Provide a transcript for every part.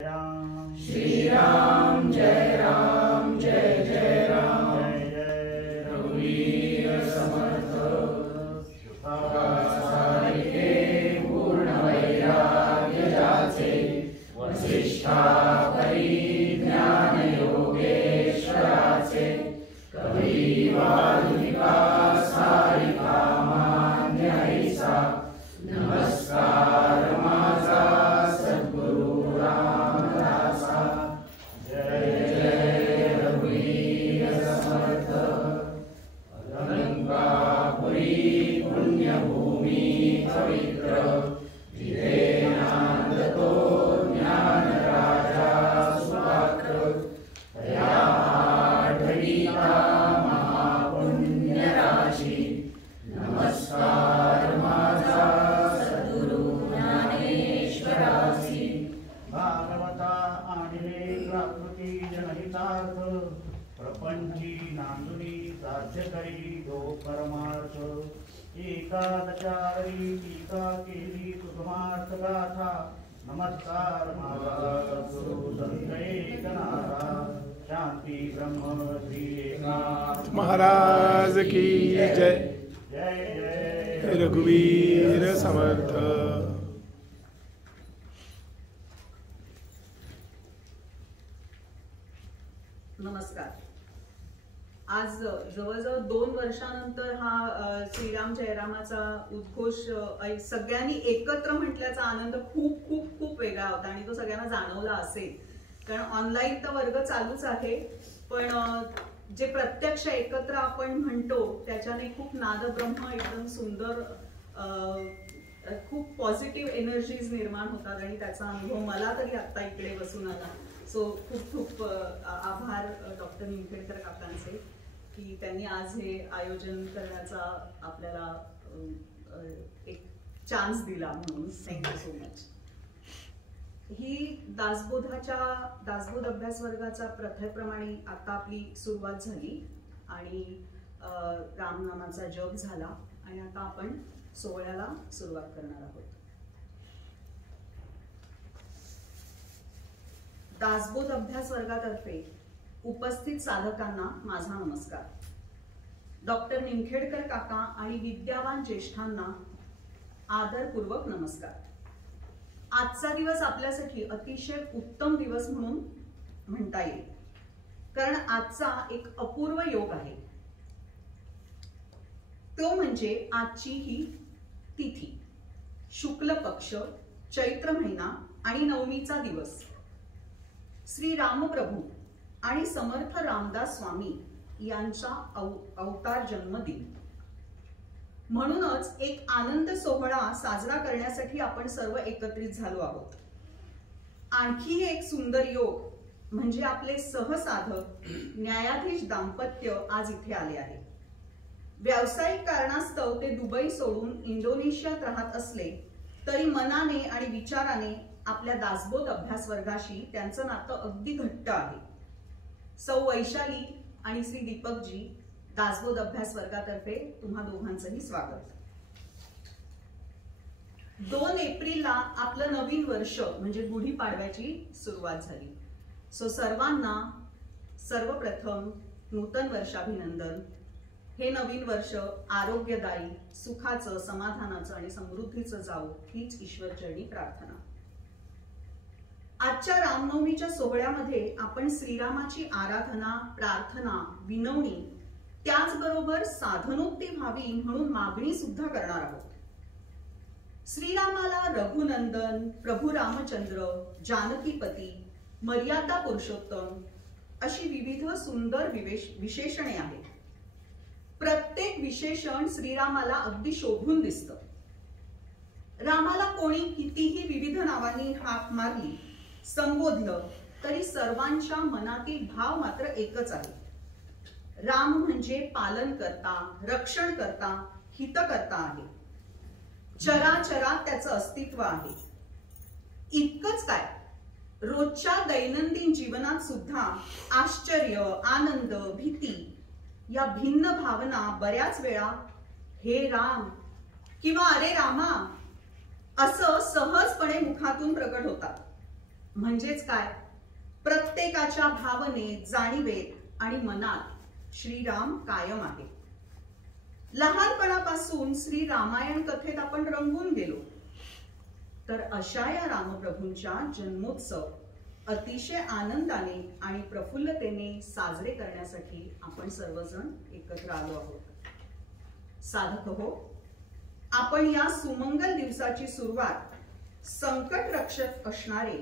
श्री राम जय राम जय जय राम जय जय रघुवीर समर्थ सारिके पूर्ण वैराग्य जाचे वसिष्ठा परिज्ञान योगेश्वराचे कवी वाल्मिका सारिका मान्य ऐसा नमस्कार माझा सद्गुरु रामदासा जय जय रघुवीर समर्थ अलंकापुरी पुण्यभूमी पवित्र जिथे नांदतो ज्ञान राजा सुपात्र तया आढळीता महापुण्य राशी नमस्कार माझा सद्गुरु ज्ञानेश्वरासी भागवता आणिले प्राकृती जनहितार्थ प्रपंची नांदुनी साध्य करी दो परमार्थ एकादचारी टीका केली सुकुमार्थ गाथा नमस्कार माझा सद्गुरु संत एकनाथा शांती ब्रह्म श्री एकनाथ महाराज की जय जय जय रघुवीर समर्थ। नमस्कार। आज जवळजवळ 2 वर्षानंतर हा श्रीराम जयरामाचा उद्घोष सगळ्यांनी एकत्र म्हटल्याचा आनंद खूप खूप खूप वेगळा होता आणि तो सगळ्यांना जाणवला असेल, कारण ऑनलाईन तर वर्ग चालूच आहे, पण जे प्रत्यक्ष एकत्र आपण म्हणतो त्याच्याने खूप नादब्रह्म एकदम सुंदर खूप पॉझिटिव्ह एनर्जीज निर्माण होतात आणि त्याचा अनुभव मला तरी आता इकडे बसून आला। सो खूप खूप आभार डॉक्टर निमखेडकर काकांचे की त्यांनी आज हे आयोजन करण्याचा आपल्याला एक चान्स दिला, म्हणून थँक्यू सो मच। ही दासबोध अभ्यास वर्गाचा प्रथेप्रमाणे आता आपली सुरुवात झाली आणि रामनामाचा जप झाला आणि आता आपण सोहळ्याला सुरुवात करणार आहोत। दासबोध अभ्यास वर्गातर्फे उपस्थित साधकांना माझा नमस्कार। डॉक्टर निमखेडकर काका आणि विद्यावान ज्येष्ठांना आदरपूर्वक नमस्कार। आजचा दिवस आपल्यासाठी अतिशय उत्तम दिवस म्हणून म्हणता येईल, कारण आजचा एक अपूर्व योग आहे, तो म्हणजे आजची ही तिथी शुक्ल पक्ष चैत्र महिना आणि नवमीचा दिवस श्री रामप्रभू आणि समर्थ रामदास स्वामी यांचा अवतार जन्मदिन। म्हणूनच एक आनंद सोहळा साजरा करण्यासाठी आपण सर्व एकत्रित झालो आहोत। आणखी एक सुंदर योग म्हणजे आपले सहसाधक न्यायाधीश दाम्पत्य आज इथे आले आहे। व्यावसायिक कारणास्तव ते दुबई सोडून इंडोनेशियात राहत असले तरी मनाने आणि विचाराने आपल्या दासबोध अभ्यास वर्गाशी त्यांचं नातं अगदी घट्ट आहे। सौ वैशाली आणि श्री दीपकजी, दासबोध अभ्यास वर्गातर्फे तुम्हा दोघांचंही स्वागत। 2 एप्रिलला आपलं नवीन वर्ष म्हणजे गुढीपाडव्याची सुरुवात झाली। सो सर्वांना सर्वप्रथम नूतन वर्षाभिनंदन। हे नवीन वर्ष आरोग्यदायी, सुखाचं, समाधानाचं आणि समृद्धीचं जावो हीच ईश्वरचरणी प्रार्थना। आजच्या रामनवमीच्या सोहळ्यामध्ये आपण श्रीरामाची आराधना, प्रार्थना, विनवणी, त्याचबरोबर साधनोक्ती व्हावी म्हणून मागणी सुद्धा करणार आहोत। श्रीरामाला रघुनंदन, प्रभू रामचंद्र, जानकीपती, मर्यादा पुरुषोत्तम अशी विविध सुंदर विशेषणे आहेत। प्रत्येक विशेषण श्रीरामाला अगदी शोभून दिसतं। रामाला कोणी कितीही विविध नावांनी हाक मारली, संबोधलं तरी सर्वांच्या मनातील भाव मात्र एकच आहे। राम म्हणजे पालन करता, रक्षण करता, हित करता आहे। चराचरात त्याचं अस्तित्व आहे। इतकंच काय, रोजच्या दैनंदिन जीवनात सुद्धा आश्चर्य, आनंद, भीती या भिन्न भावना बऱ्याच वेळा हे राम किंवा अरे रामा असं सहजपणे मुखातून प्रकट होतात। म्हणजेच काय, प्रत्येकाच्या भावनेत, जाणीवेत आणि मनात श्रीराम कायम आहे. लहानपणापासून श्री रामायण कथेत आपण रंगून गेलो, तर अशा या रामप्रभूंच्या जन्मोत्सव अतिशय आनंदाने आणि प्रफुल्लतेने साजरे करण्यासाठी आपण सर्वजण एकत्र आलो आहोत. साधक हो, आपण या सुमंगल दिवसाची सुरुवात संकट रक्षक असणारे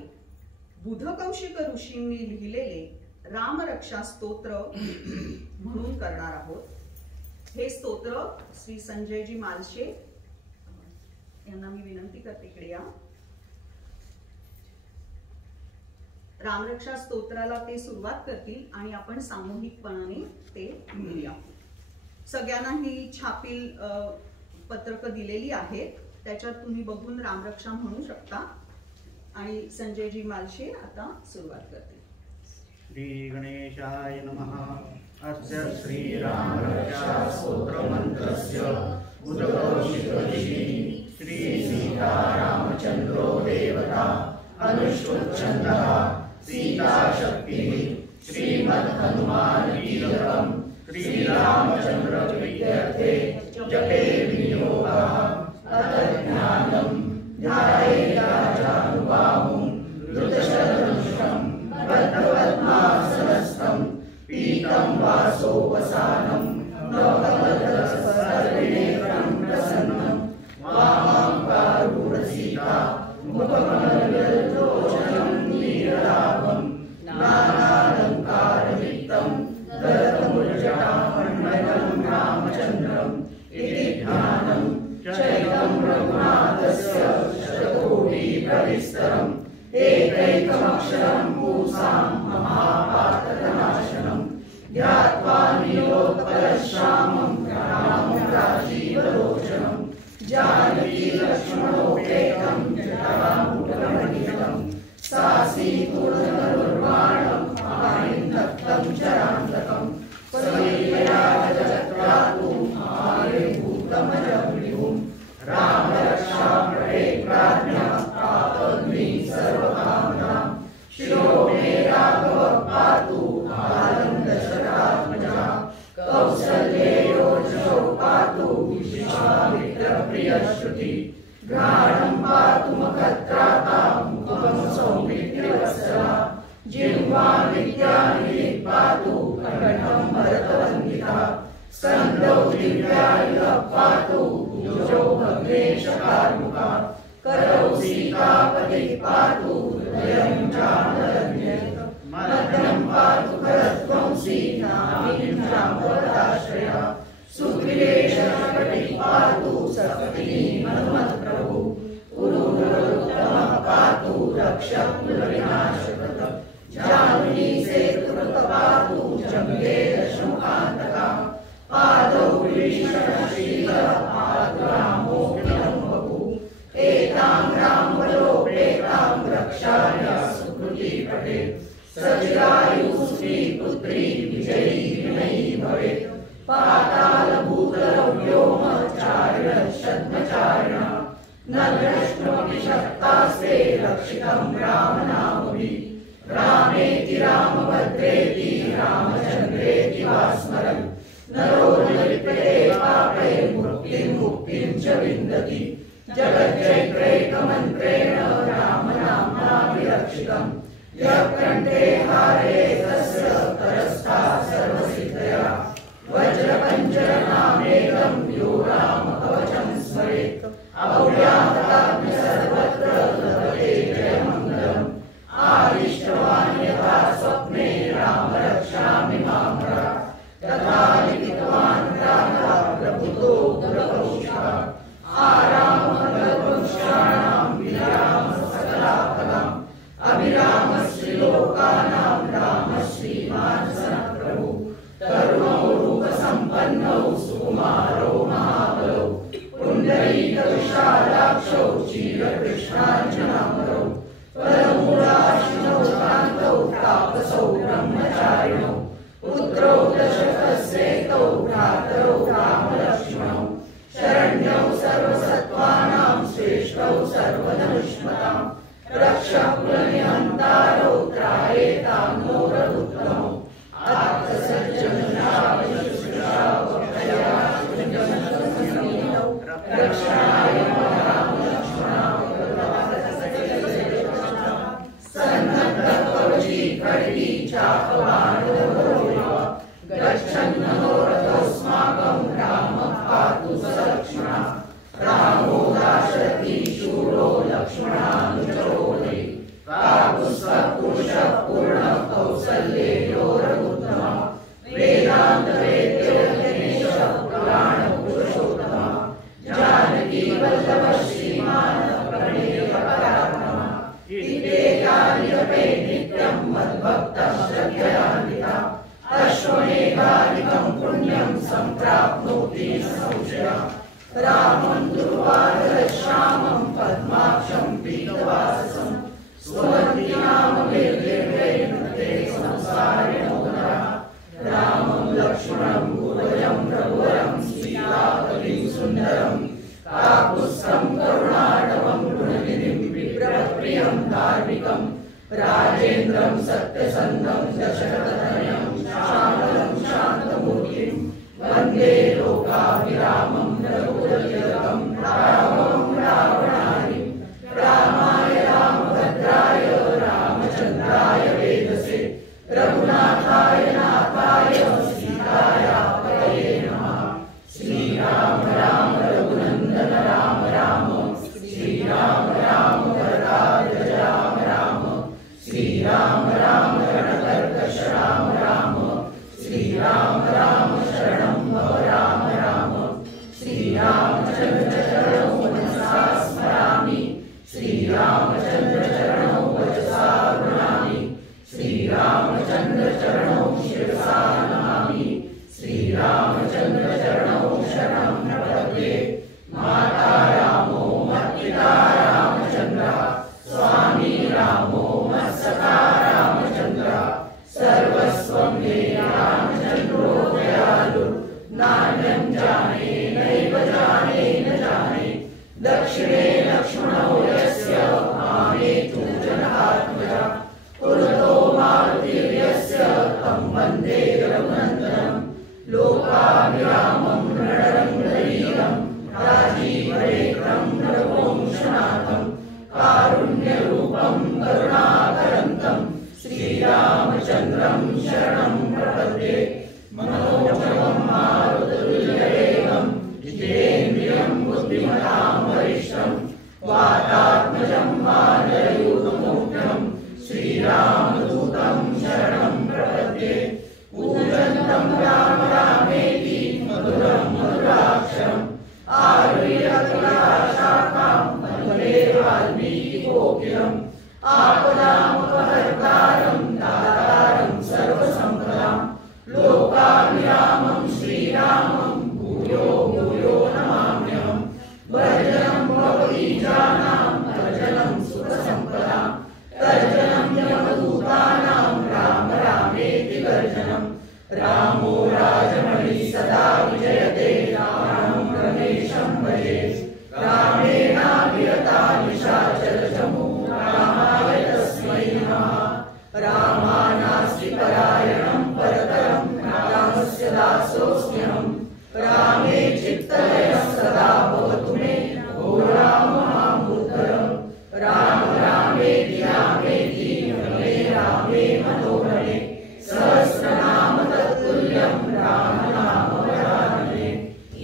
बुधकौशिक ऋषींनी लिहिलेले रामरक्षा स्तोत्र म्हणून करणार आहोत. हे स्तोत्र श्री संजयजी मालशे यांना मी विनंती करते, इकडे या. रामरक्षा स्तोत्राला ते सुरुवात करतील आणि आपण सामूहिकपणाने ते म्हणूया. सगळ्यांना ही छापील पत्रक दिलेली आहेत, त्याच्यात तुम्ही बघून रामरक्षा म्हणू शकता. आणि संजयजी मालशे आता सुरुवात करतील. श्री गणेशाय नमः. अस्य श्री रामरक्षा स्तोत्र मंत्रस्य बुधकौशिक ऋषि श्री सीता रामचंद्रो देवता अनुष्ठुप्छन्दः सीता शक्ति श्रीमद् हनुमान कीलकम् श्री रामचंद्र प्रीत्यर्थे जपे विनियोगः अतज्ञानं ध्यायेत् राजानुबाहुं धृतशतधनुषं बद्धपद्मासनस्थं पीतं वासोपसानं नवकमलदलसर्वनेत्रं प्रसन्नं वामाङ्गारूढसीता मुखकमललोचनं नीरलाभं नानालङ्कारयुक्तं दलतमुलजटामण्डलं रामचन्द्रम् इति ध्यानं चरितं रघुनाथस्य शतकोटिप्रविस्तरम् एकैकमक्षरं पूसां महापातकनाशनं ध्यात्वा नीलोत्पलश्यामं रामं राजीवलोचनं जानकी लक्ष्मणोपेतं जटामकुटमण्डितं सासीतूर्णधनुर्बाणं आलिन्दक्तं चरान्तकं स्वलीलया जगत्रातु आविर्भूतमजविभुं रामरक्षा पठे प्राज्ञा प्रापद्मी सर्वकामनां शिरो मे राघव पातु आनन्दशतात्मजा कौसल्येयो यशो पातु विश्वामित्रप्रियश्रुति घ्राणं पातु मखत्राता मुखं सौमित्रिवत्सला जिह्वां विद्यानिधिः पातु कण्ठं भरतवन्दिता स्कन्धौ दिव्यायुधः पातु भुजौ भग्नेशकार्मुका करौ सीतापतिः पातु हृदयं चामरण्यं मध्यं पातु करध्वंसी नाभिं जाम्बवदाश्रया सुग्रीवेशकटिः पातु सपत्नी हनुमत्प्रभु उरुत्तमः पातु रक्षः कुलविनाशकृतः जानुनी सेतुकृतः पातु जङ्गे दशमुखान्तकः पादौ विभीषणशीलः पातु रामोऽखिलं बभूव एतां रामबलोपेतां रक्षाय सुकृती पठेत् सचिरायुः श्रीपुत्री विजयी विनयी भवेत् पातालभूतलौ व्योमचारिणः छद्मचारिणः न द्रष्टुमपि शक्तास्ते रक्षितं रामनामभिः रामेति रामभद्रेति रामचन्द्रेति वा स्मरन् नरो न लिप्यते पापे मुक्तिं च विन्दति जगज्जैत्रैकमन्त्रेण रामनाम्नाभिरक्षितं यः कण्ठे हारे तस्य करस्थाः सर्वसिद्धया वज्रपञ्जरनामेकं यो रामकवचं स्मरेत् अव्याहताग्नि सर्वत्र लभते जयमङ्गलम् आदिष्टवान् यथा स्वप्ने रामरक्षामि मामरात् तथा लिखितवान् रामः प्रभुतो बुधकौशिकः आराममङ्गलपुरुषाणां विरामः सकलाफलम् अभिरामश्रीलोकानां रामश्रीमानसनः प्रभु तरुणौ रूपसम्पन्नौ सुकुमारो महाबलौ पुण्डरीकविशालाक्षौ चिरकृष्णार्जुनामरौ परमूलाशिनौ कान्तौ तापसौ ब्रह्मचारिणौ पुत्रौ दशरथस्येतौ भ्रातरौ रामलक्ष्मणौ शरण्यौ सर्वसत्त्वानां श्रेष्ठौ सर्वधनुष्मतां रक्षः कुलनिहन्ता खड्गी चापबाणोः गच्छन्नो रथोऽस्माकं रामः पातु स लक्ष्मणः रामो दाशरथी शूरो लक्ष्मणानुचरोदि काकुत्स्थः पूर्णः कौसल्येयो रघुत्तमः वेदान्तवेद्यो गणेशः पुराणपुरुषोत्तमः जानकी वल्लभः श्रीमान् प्रणेयपराक्रमः इत्येतानि जपे नित्यं मद्भक्तः श्रद्धयान्वितः अश्वमेधादिकं पुण्यं सम्प्राप्नोति न संशयः रामं दुर्वादरश्यामं पद्माक्षं पीतवाससं सुमतिनामभिर्दिव्यैर्नृते संसारिणो नरः रामं लक्ष्मणं भूभजं रघुवरं सीतापतिं सुन्दरं काकुत्स्थं करुणाटवं गुणनिधिं विप्रप्रियं धार्मिकं राजेन्द्रं सत्यसन्धं दशरथतनयं श्यामलं शान्तमूर्तिं वन्दे लोकाभिरामं रघुकुलतिलकं रामं रावणादिं रामाय रामभद्राय रामचन्द्राय वेदसे रघुनाथाय नाथाय सीताया पतये नमः श्रीराम राम रघुनन्दन राम राम श्रीराम राम वरदाय राम राम श्रीराम राम रणकर्कश राम राम श्रीराम राम शरणं भव राम राम श्रीरामचन्द्र चरणौ मनसा स्मरामि श्रीरामचन्द्र चरणौ वचसा गृह्णामि श्रीरामचन्द्र चरणौ शिरसा नमामि श्रीरामचन्द्र चरणौ शरणं प्रपद्ये माता रामो मत्पिता रामचन्द्रः स्वामी रामो मत्सखा रामचन्द्रः सर्वस्वं मे रामचन्द्रो दयालु नान्यं जाने नैव जाने न जाने दक्षिणे लक्ष्मणो यस्य आमेतु जनकात्मजः पुरतो मारुतिर्यस्य तं वन्दे रघुनन्दनं लोकाभिरामं रणरङ्गधीरं राजीवनेत्रं रघुवंशनाथं कारुण्यरूपं करुणाकरन्तं श्रीरामचन्द्रं शरणं प्रपद्ये मनोजवं मारुततुल्यवेगं जितेन्द्रियं बुद्धिमतां वरिष्ठं वातात्मजं वानरयूथमुख्यं श्रीरामदूतं शरणं प्रपद्ये पूजन्तं राम रामेति मधुरं मधुराक्षरम् आरुह्य कविताशाखां वन्दे वाल्मीकिकोकिलम् आपदामपहर्तारं दातारं सर्वसम्पदां लोकाभिरामं श्रीरामं भूयो भूयो नमाम्यहम् वर्जनं भवबीजानां तर्जनं सुखसम्पदां तर्जनं यमदूतानां राम रामेति गर्जनं रामो राजमणिः सदा विजयते रामं रमेशं भजे रामेणाभिरता निशाचरजमो रामाय तस्मै नमः रामानास्ति परायणं परतरं रामस्य दासोऽस्म्यहं रामे चित्तलयः सदा भवतु मे ओ राम मामुद्धरं राम रामेति रामेति रमे रामे मनोरमे सहस्रनाम तत्तुल्यं राम नाम वरानने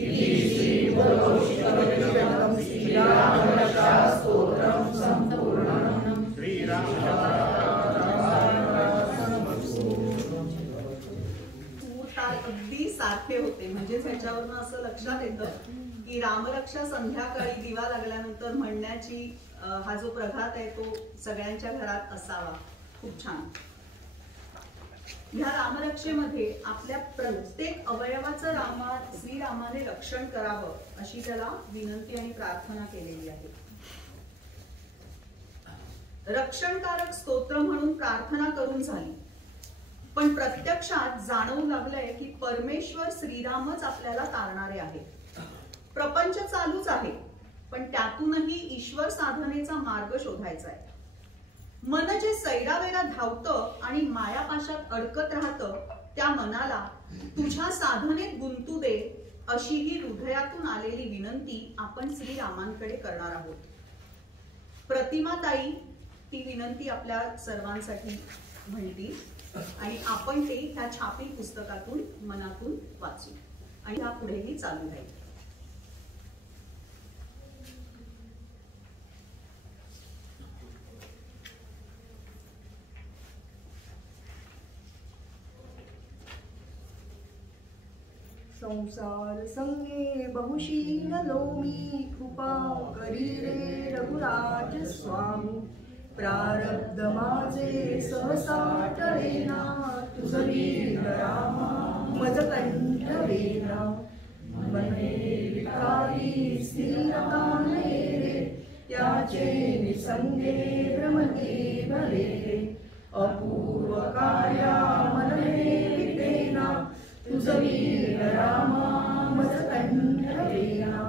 इति श्रीगुरुश्रीकृतं श्रीरामरक्षास्तोत्रं सम्पूर्णम् अगदी सारखे होते. म्हणजे ह्याच्यावरून असं लक्षात येतं की रामरक्षा संध्याकाळी दिवा लागल्यानंतर म्हणण्याची हा जो प्रघात आहे तो सगळ्यांच्या घरात असावा. खूप छान. ह्या रामरक्षेमध्ये आपल्या प्रत्येक अवयवाचं श्रीरामाने रक्षण करावं अशी त्याला विनंती आणि प्रार्थना केलेली आहे. रक्षणकारक स्तोत्र म्हणून प्रार्थना करून झाली, पण प्रत्यक्षात जाणवू लागलंय की परमेश्वर श्रीरामच आपल्याला तारणारे आहेत. प्रपंच चालूच आहे, पण त्यातूनही ईश्वर साधनेचा मार्ग शोधायचा आहे. मन जे सैरावेरा धावतं आणि मायापाशात अडकत राहतं त्या मनाला तुझ्या साधनेत गुंतू दे अशी ही हृदयातून आलेली विनंती आपण श्रीरामांकडे करणार आहोत. प्रतिमाताई ती विनंती आपल्या सर्वांसाठी म्हणतील आणि आपण ते ह्या छापील पुस्तकातून मनातून वाचू आणि ह्या पुढेही चालू राहील. संसार संगे बहुशील लोमी कृपा करी रे रघुराज स्वामी. प्रारब्ध माझे सहसा टळेना तुझ वीर रामा मज कंठ वेना. मने विकारी स्थिरता नये रे त्याचे निसंगे भ्रमते भले रे. अपूर्व कार्या मनने विटेना तुझ वीर रामा मज कंठ वेना.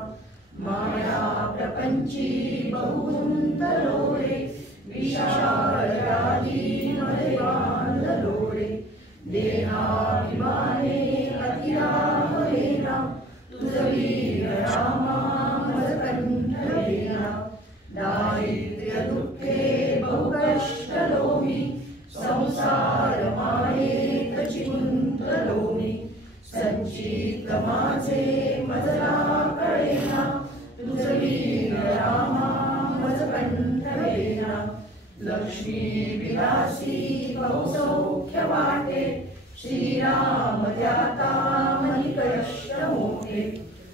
माया प्रपंची बहुंतलो रे विशाल राजी मध्ये बांधलो रे. देहाभिमाने अतिराहवेना तुझ वीर रामा मज कंठ वेना. दारिद्र्य दुःखे बहुकष्टलो मी संसार मायेत चिंतलो मी. संचित माझे मजला कळेना तुझ वीर रामा मज कंठ वेना. लक्ष्मी विलासी बहुसौख्य वाटे श्रीराम त्याता मनी कष्ट मोठे.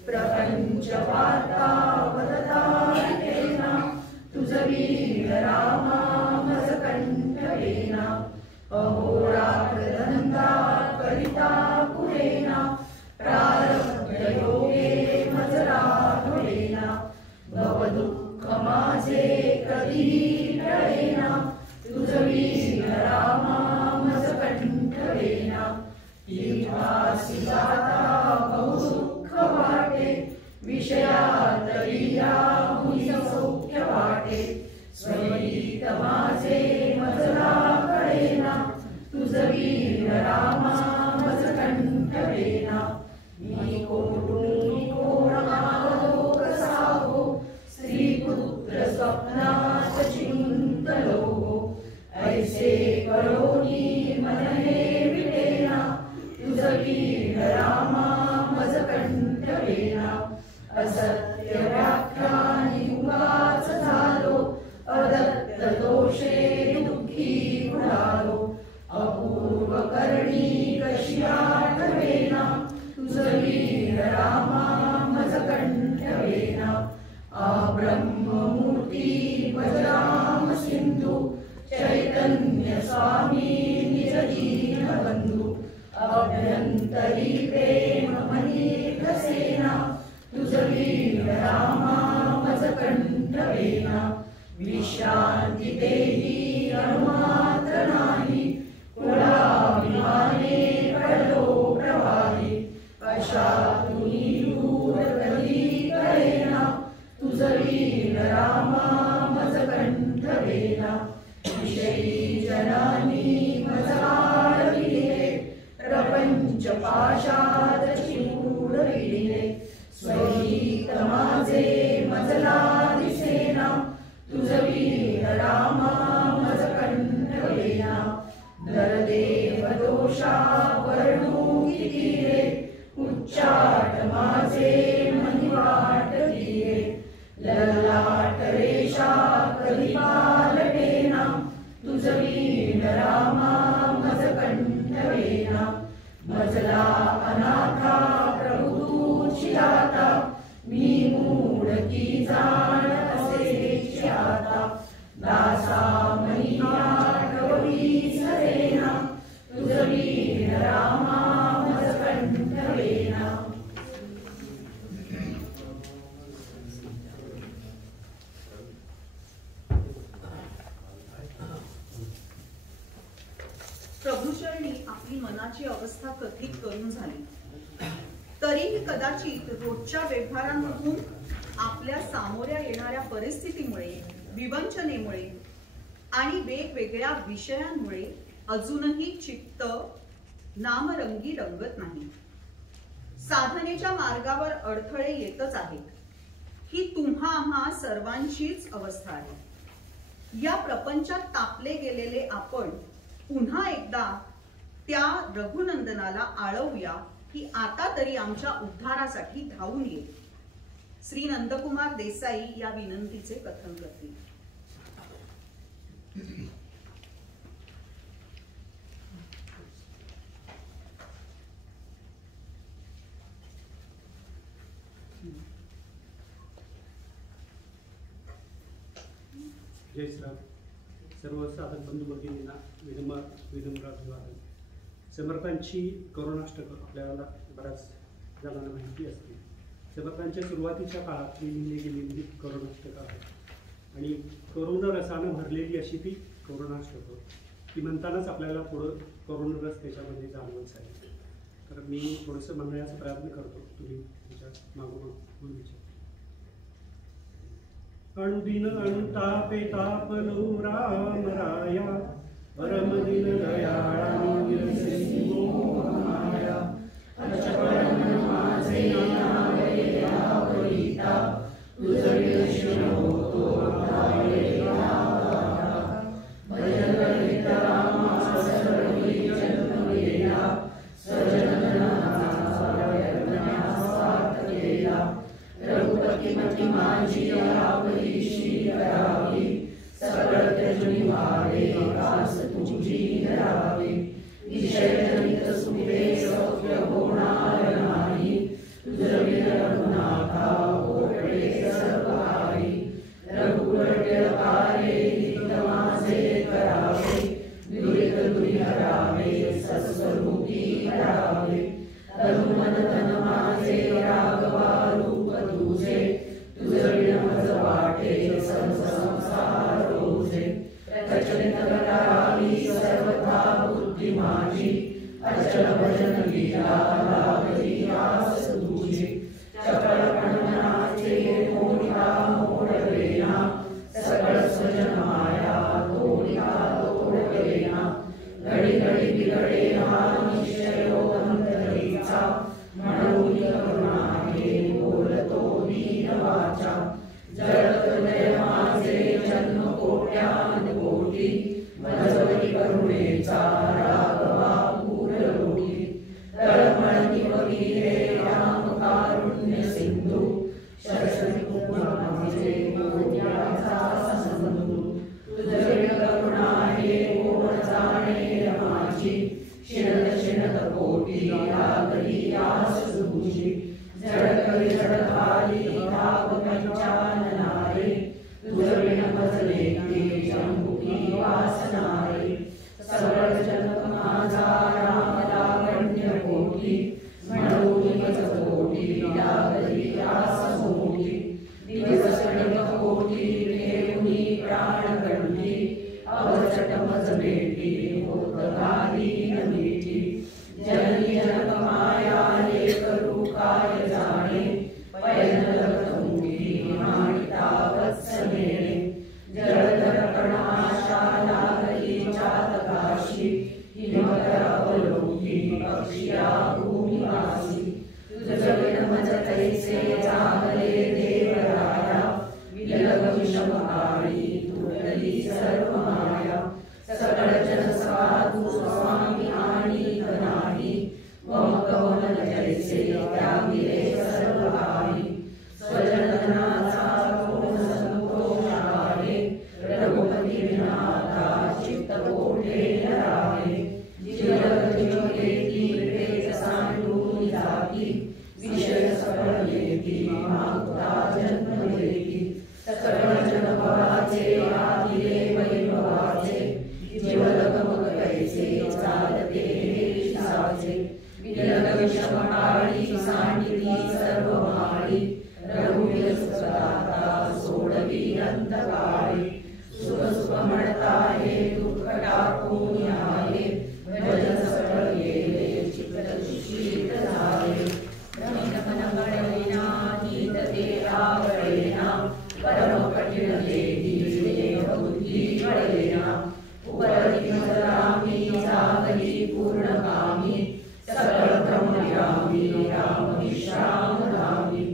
प्रपंच वार्ता वदता विटेना तुझ वीर रामा मज कंठ वेना. अहोरात्र धंदा करिता पुरेना प्रारब्ध योगे मज राघवेना. भवदुःख माझे कधीही टळेना तुझ वीर रामा मज कंठ वेना. तीर्थासी जाता बहुदुःख वाटे विषयात हुई सौख्य वाटे. स्वहित माझे मजला कळेना तुझ वीर रामा मज कंठ वेना. मी कोटून कोण आलो कसा हो स्त्रीपुत्र स्वप्नात चिंतलो हो. ऐसे कळोनी मन हे विटेना तुझ वीर रामा मज कंठ वेना. असत्य व्याख्यानी उगाच झालो अदत्त दोषे दुःखी उडालो. अपूर्व करणी कशी आठवेना तुझ वीर रामा मज कंठ वेना. ब्रह्ममूर्ती भजराम सिंधू चैतन्य स्वामी निज दीन बंधू. अभ्यंतरी प्रेम मनी घसेना तुझ वीर रामा मज कंठ वेना. विश्रांती देही अनुमात्र नाही कुळाभिमाने पडलो प्रवाही. अशातुनी दूर कधी कळेना तुझ वीर रामा मज कंठ वेना. विषयी जनानी मज आळविले प्रपंच पाशात चिमूड विडिले. स्वहित माझे मजला दिसेना तुझ वीर रामा मज कंठ वेना. नरदेव दोषा वर्णू किती रे उच्चाट माझे मनी वाटती रे. ललाट रेषा कधी पालटेना तुझ वीर रामा मज कंठ वेना. मजला अनाथा प्रभु तुझी दाता मी मूढ की जाण असेची आता. दासा मनी आठवली सरेना तुझ वीर रामा मज कंठ वेना. प्रभूचरणी आपली मनाची अवस्था कथित करून झाली तरीही कदाचित रोजच्या व्यवहारांमधून आपल्या सामोऱ्या येणाऱ्या परिस्थितीमुळे विवंचनेमुळे आणि वेगवेगळ्या विषयांमुळे अजूनही चित्त नामरंगी रंगत नाही. साधनेच्या मार्गावर अडथळे येतच आहेत. ही तुम्हा आम्हा सर्वांचीच अवस्था आहे. या प्रपंचात तापले गेलेले आपण पुन्हा एकदा त्या रघुनंदनाला आळवूया की आता तरी आमच्या उद्धारासाठी धावून ये. श्री नंदकुमार देसाई या विनंतीचे कथन करतील. जय श्रीराम. सर्व साधक बंधू भगिनींना विनम्र समर्थांची करुणाष्टक आपल्याला बऱ्याच जणांना माहिती असते. समर्थांच्या सुरुवातीच्या काळात लिहिली गेलेली करुणाष्टक आहे आणि करुण रसानं भरलेली अशी ती करुणाष्टक ती म्हणतानाच आपल्याला थोडं करुण रस त्याच्यामध्ये जाणवत आहे. तर मी थोडंसं म्हणण्याचा प्रयत्न करतो, तुम्ही त्याच्या मागोमाग विचार. अणुदिन अणुतापे तापलो राम राया परम दिन दयाळा माया अचपळन माझे नावे आवडीता तुझे दर्शन होतो भजन करीत रामा सर्वी जन्म गेला रघुपती मती माझी आवडीशी करावी सगळ त्यजून व्हावे कास तुझी धरावी विषय जनित सुखे सौख्य होणार नाही तुझे रघुनाथा ओळखे सर्व काही रघुवटकारे हित माझे करावे दुरित दुरी हरावे सस्वरूपी हरावे रघुमन धन माझे राघवा रूप तुझे तुझे मज वाटे संसार रोजे प्रचलित करावी सर्वथा बुद्धी माझी अचल भजन लीला लागली आस तुझी चपळपण मनाचे मोठा मोडवेना सकळ स्वजन माया तोडिका तोडवेना घडी घडी बिघडे हा निश्चयो अंतरीचा म्हणून करुणाने बोलतो दीन वाचा जळत हृदय माझे जन्म कोट्यान कोटी मजवरी करुणेचा राघवा पूरलोटी तळमळती बघिले राम कारुण्य सिंधू शरशरी माझे मोत्याचा संधू तुझे करुणा हे कोण जाणे माझी शिणत शिणत कोटी लागली आस तुझी जळकली जळकाली भाव पंचाननारे तुझे भजले की जंबुकी वासनारे सगळ जनक माझा राम लावण्य कोटी म्हणून कोटी लागली आस मोठी दिवस क्षणिक कोटी ठेवणी प्राण कंठी अवचट मज बेटी होत गाली नमीठी जननी जनक माया एक रूपाय जाणे पैन लगतमुखी माणिता वत्सनेने जळधर कणाशा लागली चातकाशी हिमकर अवलोकी पक्षिया भूमिवासी तुझे मज तैसे जागले देवराया विलग विषमकाळी तुटली सर्व माया सकळ जन साधू स्वामी आणि नाही मम कवन जैसे त्यागिले सर्व काही स्वजनधनाचा कोण संतोष आहे रघुपती विनाथा चित्त कोठे राहे जीवगती पेच सांडून जाती विषय सकळ येती मागता जन्म येती सकळ जन भवाचे आदिले वैभवाचे जीवलगमग कैसे चालते साचे विलग विषमकाळी सांडिली सर्व माळी रघुवीर सुखदाता सोडवी अंतकाळी सुख सुख म्हणता हे दुःख टाकून आहे भजन सकळ गेले चित्त शीत झाले रमित मन गळेना नीत तेरा वळेना परम कठीण देही बुद्धी कळेना उपरती मजरामी जागली पूर्ण कामी सकळ भ्रमयामी राम विश्राम धामी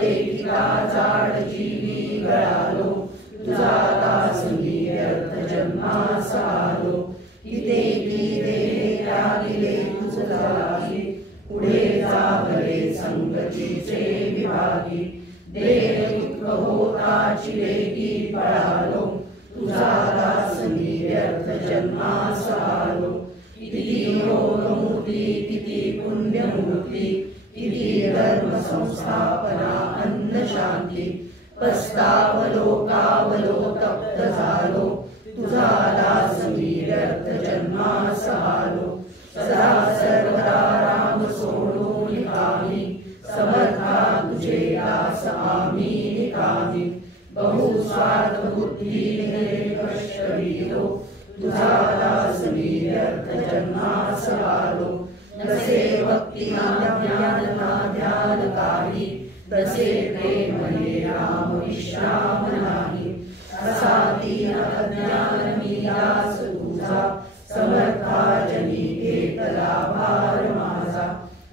लेखिका जाड जीवी गळालो, तुझा दास मी व्यर्थ जन्मास आलो. इथे की देण्या दिले तुझलाही, पुढे जावले संगतीचे विभागी. देह दुःख होताची लेखी पळालो, तुझा दास मी व्यर्थ जन्मास आलो. किती योगमूर्ती किती पुण्यमूर्ती, किती धर्म संस्थापना अन्न शांती. पस्तावलो तप्त झालो, तुझा दास मी व्यर्थ जन्मास आलो. सदा सर्वदा राम सोडून निकामी, समर्था तुझे दास आम्ही निकामी. बहुस्वार्थ बुद्धीने कष्ट विलो, तुझा दास मी व्यर्थ जन्मास आलो. तसे भक्ती ज्ञानना ध्यानकारी, तसे प्रेमने राम विश्राम नाही. असा दीन अज्ञान मी दास तुझा, समर्था जनी घेतला भार माझा.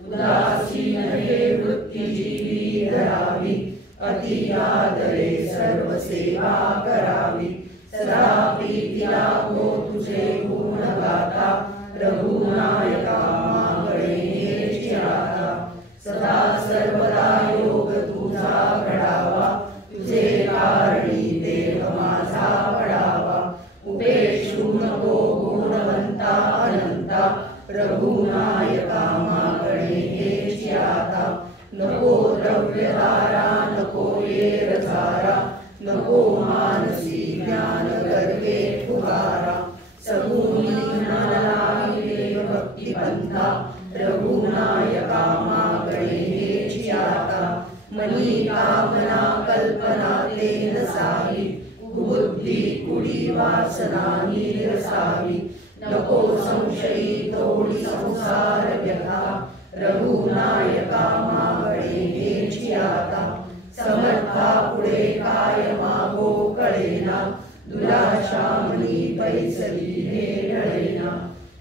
उदासीन हे वृत्ती जीवी धरावी, अति आदरे सर्व सेवा करावी. सदा प्रीतीला हो तुझे गुण गाता, रघुनायका मागणे हेची आता. सदा सर्वदा योग तुझा घडावा, तुझे कारणी देह माझा पडावा. उपेक्षू नको गुणवंता अनंता, रघुनायका मागणे हेची आता. नको द्रव्यधारा नको येरझारा, नको मानसी ज्ञान गर्वे फुगारा. सगुणी ज्ञानाला भक्ती पंथा, रघुनायका मागणे हेची आता. मनी कामना कल्पना ते नसावी, बुद्धी कुडी वासना निरसावी. नको संशयी तोडी संसार व्यथा, रघुनायका मागणे हेची आता. समर्था पुढे काय मागो कळेना, दुराशा मनी पैसली हे ढळेना.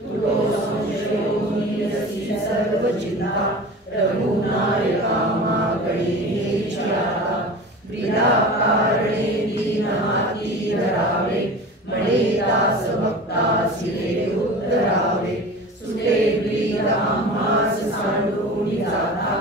तुलो संशयो नीरसी सर्व चिंता, रघुनायका मागणे हेची आता. ब्रीदा कारणे दीन हाती धरावे, मळे दास भक्तासिले उद्धरावे. सुटे ब्रीद आम्हास सांडून जाता,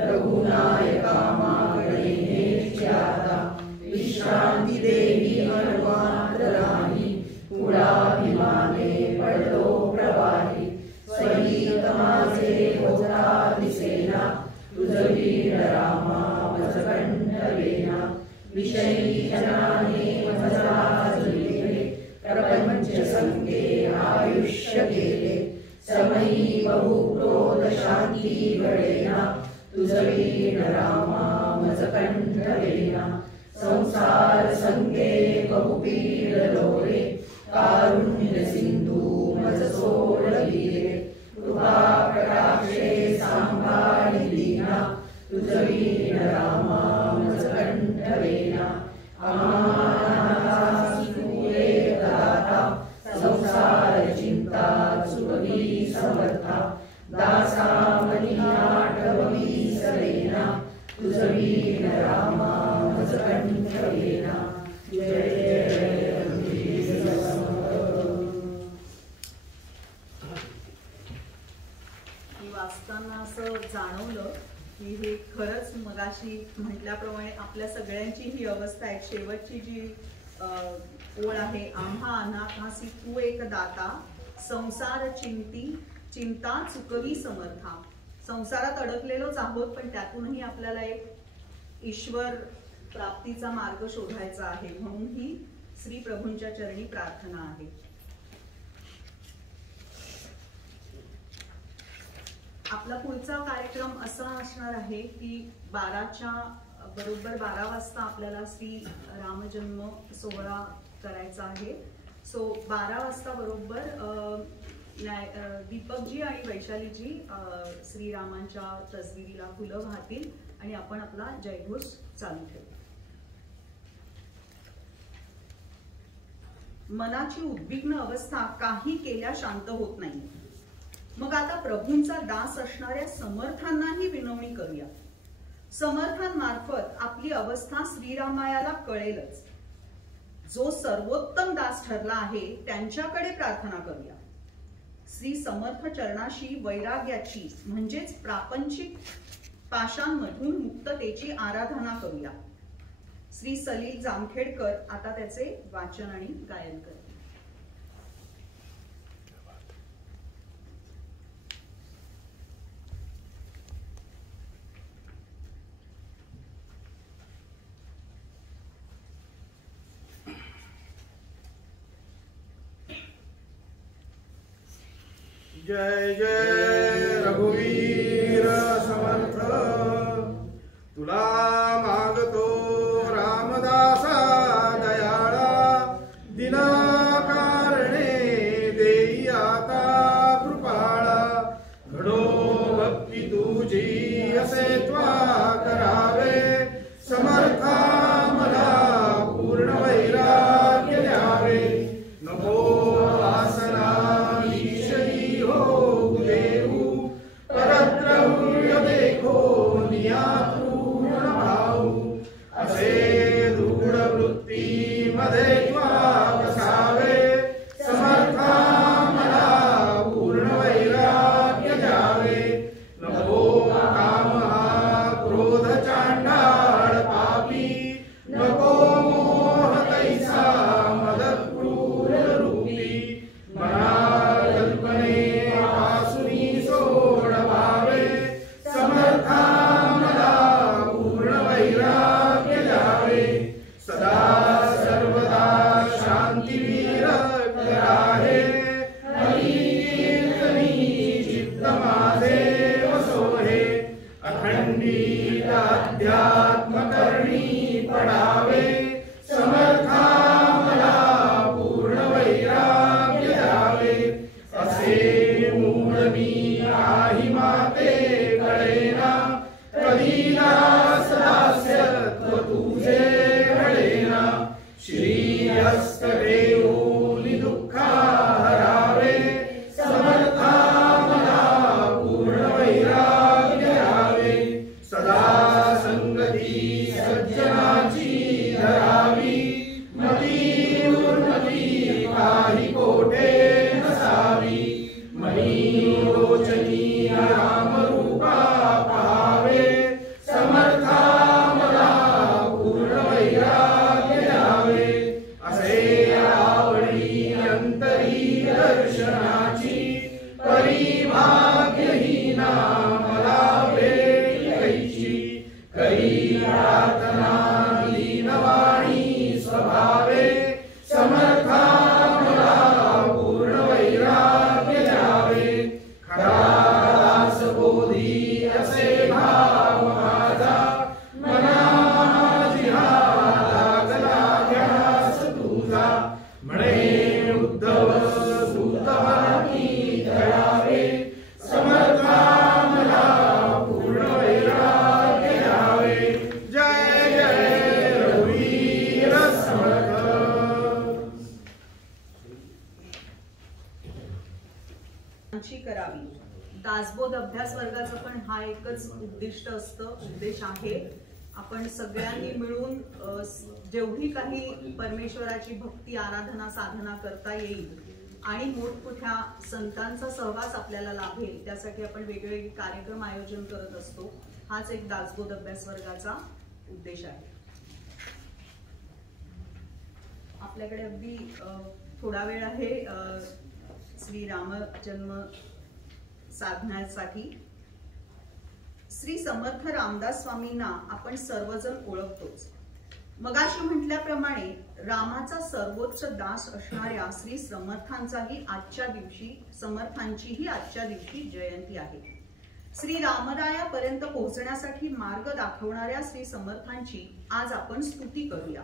रघुनायका मागणे हेची आता. विश्रांती देवी अणुमात्र नाही, कुळाभिमाने पडलो प्रवाही. स्वहित माझे होता दिसेना, तुझवीर रामा मज कंठवेना. विषयी जनाने मजरा जुळले, प्रपंच संगे आयुष्य गेले. समयी बहु क्रोध शांती घडेना, तुझवीर रामा मज कंठवेना. संसार संगे बहुपीड लोरे, कारुण्य सिंधू मज सोडविले. कृपा कटाक्षे सांभाळी दीना, तुझवीर रामा मज कंठवेना. आम्हासी तू एक दाता, संसार चिंता चुकवी समर्था. दासा मनी आठववी सरेना, तुझवीर रामा मज कंठवेना. जय जय वाचताना असं जाणवलं की हे खरंच मगाशी म्हटल्याप्रमाणे आपल्या सगळ्यांची ही अवस्था आहे. शेवटची जी ओळ आहे, आम्हा अनाथासी तू एक दाता, संसार चिंता चुकवी समर्था. संसारात अडकलेलोच आहोत, पण त्यातूनही आपल्याला एक ईश्वर प्राप्तीचा मार्ग शोधायचा आहे, म्हणून ही श्री प्रभूंच्या चरणी प्रार्थना आहे. आपला पुढचा कार्यक्रम असा असणार आहे की बरोबर 12 वाजता आपल्याला श्री रामजन्म सोहळा करायचा आहे. सो 12 वाजता बरोबर दीपकजी आणि वैशालीजी श्रीरामांच्या तसबिरीला फुलं वाहतील आणि आपण आपला जयघोष चालू ठेवू. मनाची उद्विग्न अवस्था काही केल्या शांत होत नाही. मग आता प्रभूंचा दास असणाऱ्या समर्थांनाही विनवणी करूया. समर्थांमार्फत ही अवस्था श्रीरामायाला कळेलच. जो सर्वोत्तम दास ठरला आहे त्यांच्याकडे प्रार्थना करूया. श्री समर्थ चरणाशी वैराग्याची म्हणजेच प्रापंचिक पाशांमधून मुक्ततेची आराधना करूया. श्री सलील जामखेडकर आता त्याचे वाचन आणि गायन करतील. जय जय रघुवीर समर्थ. तुला मागतो रामदासा दयाळा, दिनाकारणे देई आता कृपाळा. घडो भक्ती तुझी असे त्वा करावे, समर्था मला पूर्ण वैराग्य द्यावे. नको वासना ईशई हो देऊ, परद्रव्य देखो नियातून भाऊ. असे दृढ वृत्ती मध्ये त्वा बसावे, समर्था मला पूर्ण वैराग्य द्यावे. नको काम हा क्रोध चांडाळ पापी, नको मोह तैसा मद क्रूर रूपी. मना कल्पने पासुनी सोडवावे, समर्था मला पूर्ण वैराग्य द्यावे. सदा सर्वदा शांतीवीर कराहे, हरिकीर्तनी चित्त माझे वसोहे. अखंडित अध्यात्म करणी पडावे, समर्था मला पूर्ण वैराग्य द्यावे. असे मूळ मी काही माते कळेना, कधी दास दास्यत्व तुझे घडेना. श्री हस्त देऊनी दुःखा हरावे, समर्था मला पूर्ण वैराग्य द्यावे. सदा संगती सज्जनाची धरावी, मती उर्मती काही कोठे नसावी. मनी रोचनी रामरूपा पाहावे, समर्था मला पूर्ण वैराग्य द्यावे. असे आवडी अंतरी दर्शनाची, परिभाग्यहीना मला भेट घ्यायची. करी प्रार्थना दीनवाणी स्वभावे, समर्था मला पूर्ण वैराग्य द्यावे. खरा दास बोधी असे भाव माझा, मनाची हा लागला ध्यास तुझा. म्हणे उद्धव सूतवाणी धरावे, समर्था मला पूर्ण वैराग्य द्यावे. जय जय रघुवीर समर्थ. आमची करावी. दासबोध अभ्यास वर्गाचं पण हा एकच उद्दिष्ट असतं, उद्देश आहे. आपण सगळ्यांनी मिळून जेवढी काही परमेश्वराची भक्ती आराधना साधना करता येईल आणि मोठमोठ्या संतांचा सहवास आपल्याला लाभेल त्यासाठी आपण वेगवेगळे कार्यक्रम आयोजन करत असतो. हाच एक दासबोध अभ्यास वर्गाचा उद्देश आहे. आपल्याकडे अगदी थोडा वेळ आहे श्री राम जन्म साधण्यासाठी. श्री समर्थ रामदास स्वामींना आपण सर्वजण ओळखतोच. मगाशी म्हटल्याप्रमाणे रामाचा सर्वोच्च दास असणाऱ्या श्री समर्थांचाही आजच्या दिवशी जयंती आहे. श्री रामरायापर्यंत पोहोचण्यासाठी मार्ग दाखवणाऱ्या श्री समर्थांची आज आपण स्तुती करूया.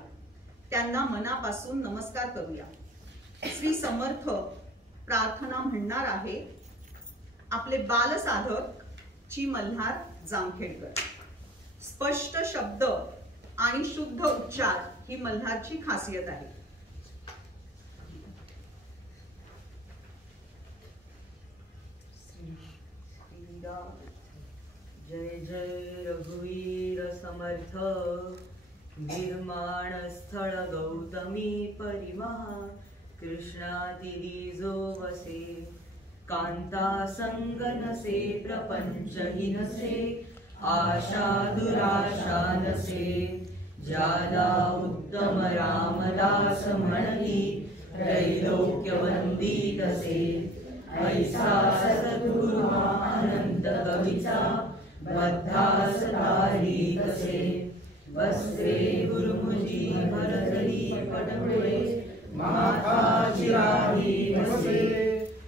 त्यांना मनापासून नमस्कार करूया. श्री समर्थ प्रार्थना म्हणणार आहे आपले बालसाधक ची मल्हार जामखेडकर. स्पष्ट शब्द आणि शुद्ध उच्चार ही मल्हारची खासियत आहे. जय जय रघुवीर समर्थ. निर्माण स्थळ गौतमी परिमहा कृष्णातिरी जो वसे कांता संग नसे प्रपंच हि नसे आशा दुराशा नसे ज्याला उत्तम रामदास म्हणली त्रैलोक्य वंदित असे ऐसा सद्गुरु अनंत कवीचा बद्धास तारी तसे वस्त्रे गुरुमुजी भरतरी पटमुळे माथाची राही बसे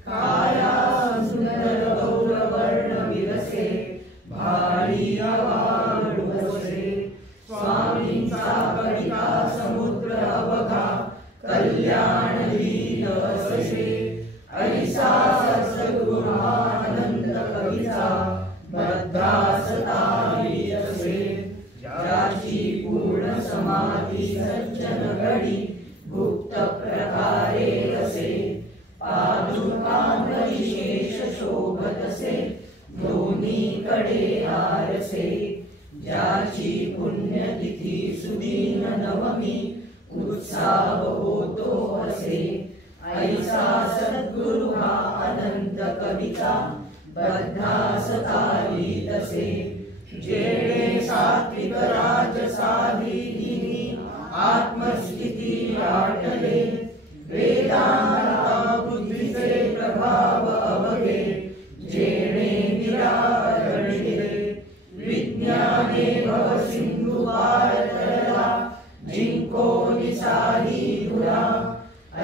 काया सुंदर गौरवर्ण विरसे भारी आवाडू बसे स्वामींचा कविता समुद्र अवघा कल्याण लीन असे ऐसा सद्गुरु अनंत कवीचा बद्धास तारी असे ज्याची पूर्ण समाधी सज्जन घडी गुप्त प्रकारे असे पादुकांवरी शेष शोभत असे दोन्हीकडे आरसे ज्याची पुण्यतिथी सुदीन नवमी उत्साह होतो असे ऐसा सद्गुरु हा अनंत कविता बद्धास तारी तसे जेणे सात्विक राजसाधिनी आत्मस्थिती आटले वेदांत बुद्धीचे प्रभाव अवघे जेणे निराकरणे विज्ञाने भव सिंधू पार तरला जिंको निसारी धुरा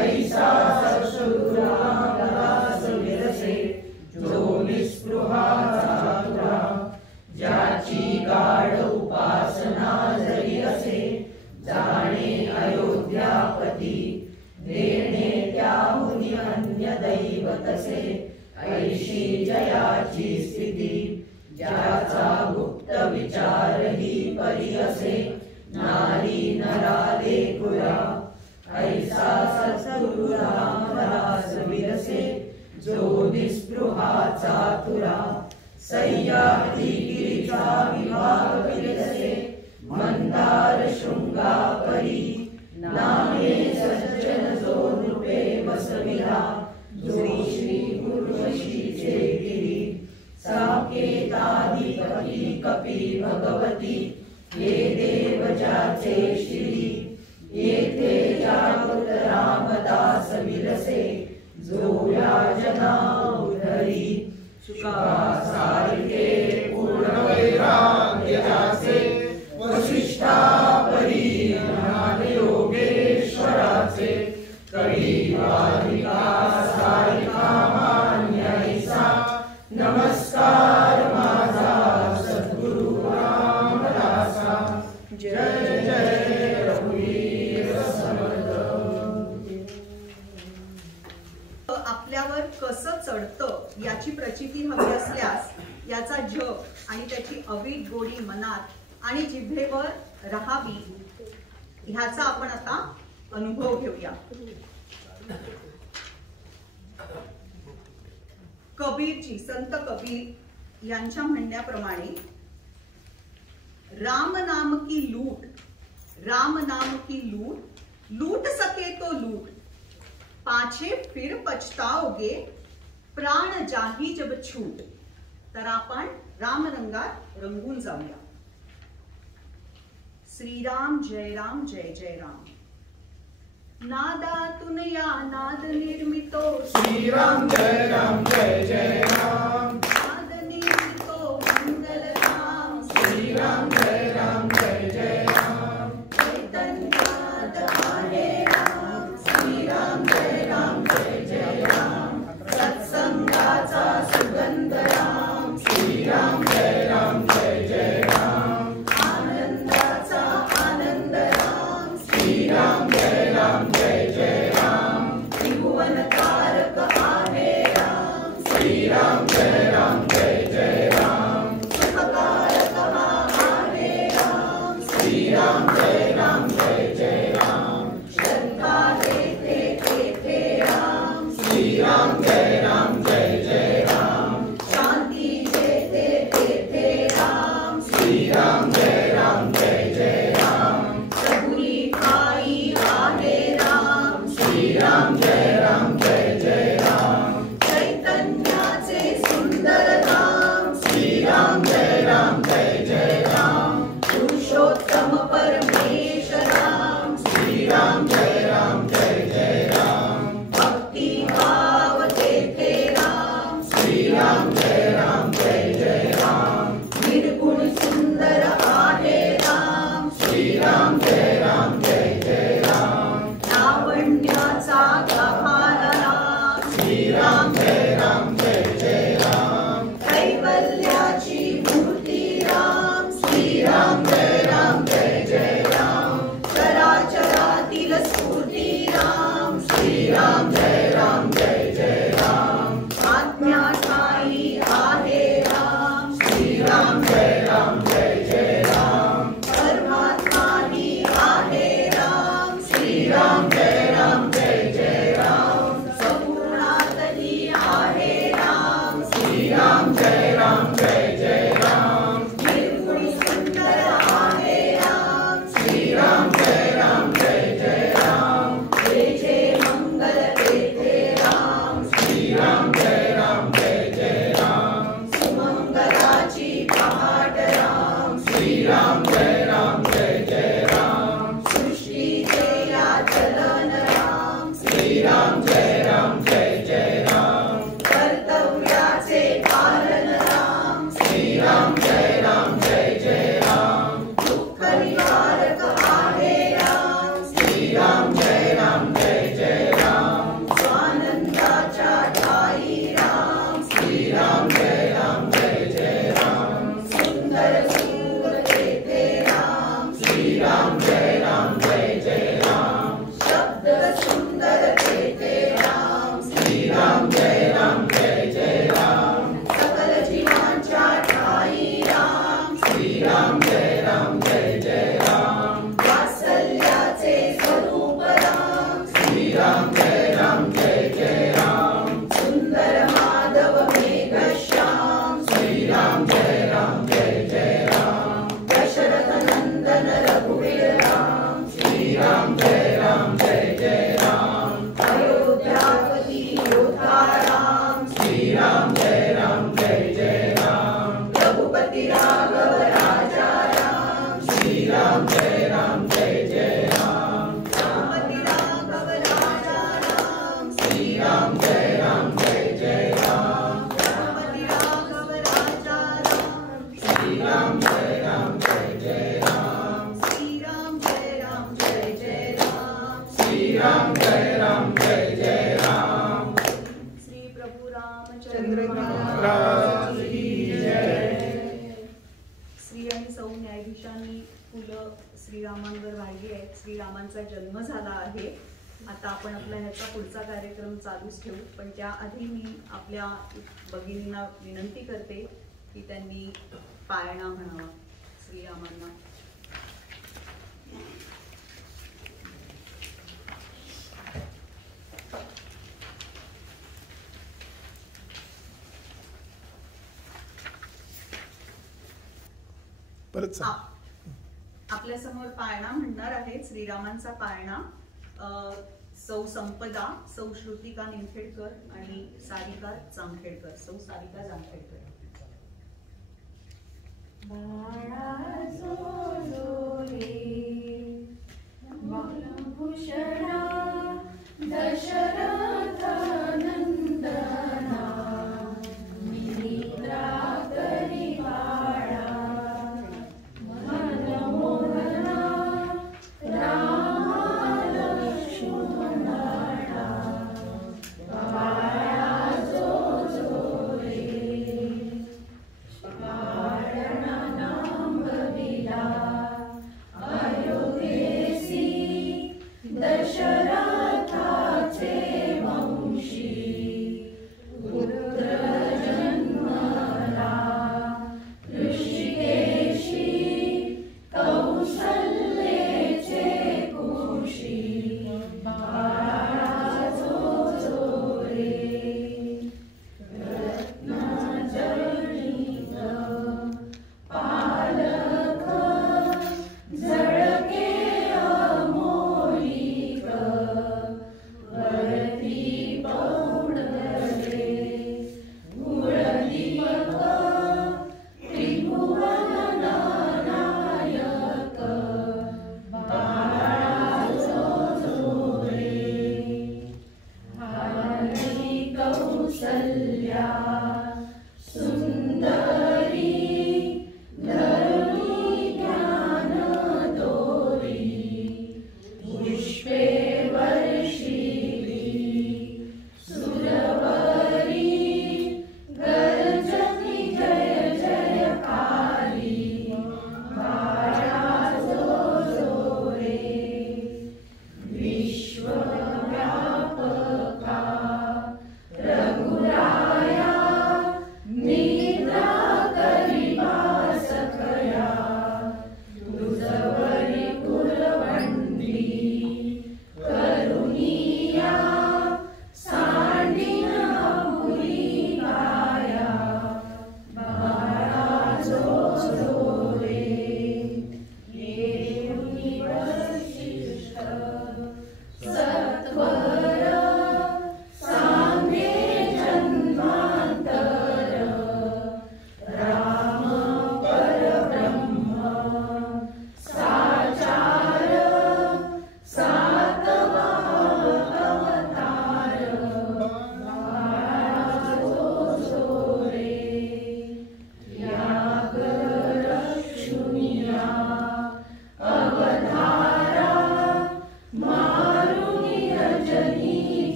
ऐसा सद्गुरु रामदास विरसे जो निस्पृहा चातुरा ज्याची गाढ उपासना जरी असे जाणे अयोध्यापती देणे त्याहुनी अन्य दैवतसे ऐशी जयाची स्थिती ज्याचा गुप्त विचार ही परी असे नारी नराले कुरा ऐसा सद्गुरु रामदास विरसे जो निस्पृहा चातुरा सह्याद्री गिरीचा विभाग विरसे मंदार शृंगापरी नामे सज्जन जो नृपे बसविला जो श्री गुरुवशीचे गिरी साकेताधिपती कपी भगवती ये देव ज्याचे श्री येथे जागृत रामदास विरसे जो याजना उधरी शुकासारखे पूर्ण वैराग्य ज्याचे वसिष्ठा परी ज्ञान योगेश्वराचे कवी वारिका सारिका मान्यायसा नमस्कार माझा सद्गुरु रामदासा जय जय रघुवीर समर्थ आपल्यावर कसं चढतं याची प्रचिती हवी असल्यास याचा जप आणि त्याची अवीट गोडी मनात आणि जिभेवर राहावी ह्याचा आपण आता अनुभव घेऊया. कबीरजी संत कबीर यांच्या म्हणण्याप्रमाणे राम नाम की लूट, राम नाम की लूट, लूट सके तो लूट, पाछे फिर पछताओगे प्राण जाही जब छूट. तर आपण रामरंगात रंगून जाऊया. श्रीराम जय राम जय जय राम. नादातून या नाद निर्मितो श्रीराम जय राम जय जय राम. नाद निर्मितो मंगल राम. श्रीराम जय राम जय जय राम. चैतन्यात आले राम. श्रीराम जय राम जय जय राम. सत्संगाचा सुगंध राम. श्रीराम जय राम जय जय राम. आनंदाचा आनंद राम. श्रीराम जय राम जय जय राम. त्रिभुवन तारक आहे राम. श्रीराम जय राम जय जय राम. सुखकारक हा आहे राम. श्रीराम जय राम जय जय राम. श्रद्धा देते तेथे राम. श्रीराम जय राम जय जय राम. शांती देते तेथे राम. श्रीराम जय राम जय जय राम. श्रीराम जय राम जय जय राम लावण्याचा गहाण राम श्रीराम जय राम जय जय राम कैवल्याची मूर्ती राम श्रीराम जय राम जय जय राम चराचरातील स्फूर्ती राम श्रीराम जय राम जय जय राम आज्ञा ठाई आहे राम श्रीराम जय राम जय जय राम परमात्मानी आहे राम श्रीराम जय राम जय जय राम संपूर्णातली आहे राम श्रीराम जय राम जय जय राम निर्गुणी सुंदर आहे राम श्रीराम जय राम जय जय राम जे जे मंगल तेथे राम श्रीराम जय राम जय जय राम सुमंगलाची पहाट राम श्रीराम जय राम जय जय राम सृष्टीचे या चलन राम श्रीराम जय राम जय जय राम कर्तव्याचे पालन राम श्रीराम जय राम जय जय राम दुःख निवारक आहे राम श्रीराम जय राम जय जय राम स्वानंदाच्या ठाई राम श्रीराम जय राम जय जय राम सुंदर सुर तेथे राम श्रीराम जय राम जय जय राम शब्द सुंदर तेथे राम श्रीराम जय राम जय जय राम सकल जीवांच्या ठाई राम श्रीराम जय राम जय जय राम वात्सल्याचे स्वरूप राम श्रीराम जय राम जय जय राम सुंदर माधव मेघश्याम श्रीराम जय राम जय जय राम दशरथ नंदन रघुवीर राम श्रीराम जय राम जय जय राम अयोध्यापती योद्धा राम श्रीराम जय राम जय जय राम रघुपती राघव राजा राम श्रीराम जय राम जय जय राम रघुपती राघव राजा राम श्रीराम जय राम जय जय राम रघुपती राघव राजा राम श्रीराम जय राम जय जय राम श्रीराम जय राम जय जय राम श्रीराम जय राम जय जय राम श्री प्रभु रामचंद्र महाराज की जय. श्री आणि सौ न्यायाधीशांनी फुलं श्रीरामांवर वाहिली आहेत. श्रीरामांचा जन्म झाला आहे. आता आपण आपला ह्याचा पुढचा कार्यक्रम चालूच ठेवू, पण त्याआधी मी आपल्या भगिनींना विनंती करते की त्यांनी पाळणा म्हणावा श्रीरामांना. परत सांग. आपल्या समोर पाळणा म्हणणार आहेत श्रीरामांचा पाळणा. सौ संपदा, सौ श्रुतिका निमखेडकर आणि सारिका जामखेडकर. सौ सारिका जामखेडकर. दशरथ नंदना मित्रा करी बाळा मनमोहना रामा लक्ष्मणा बाळा जो जो रे बाळणा नाम विला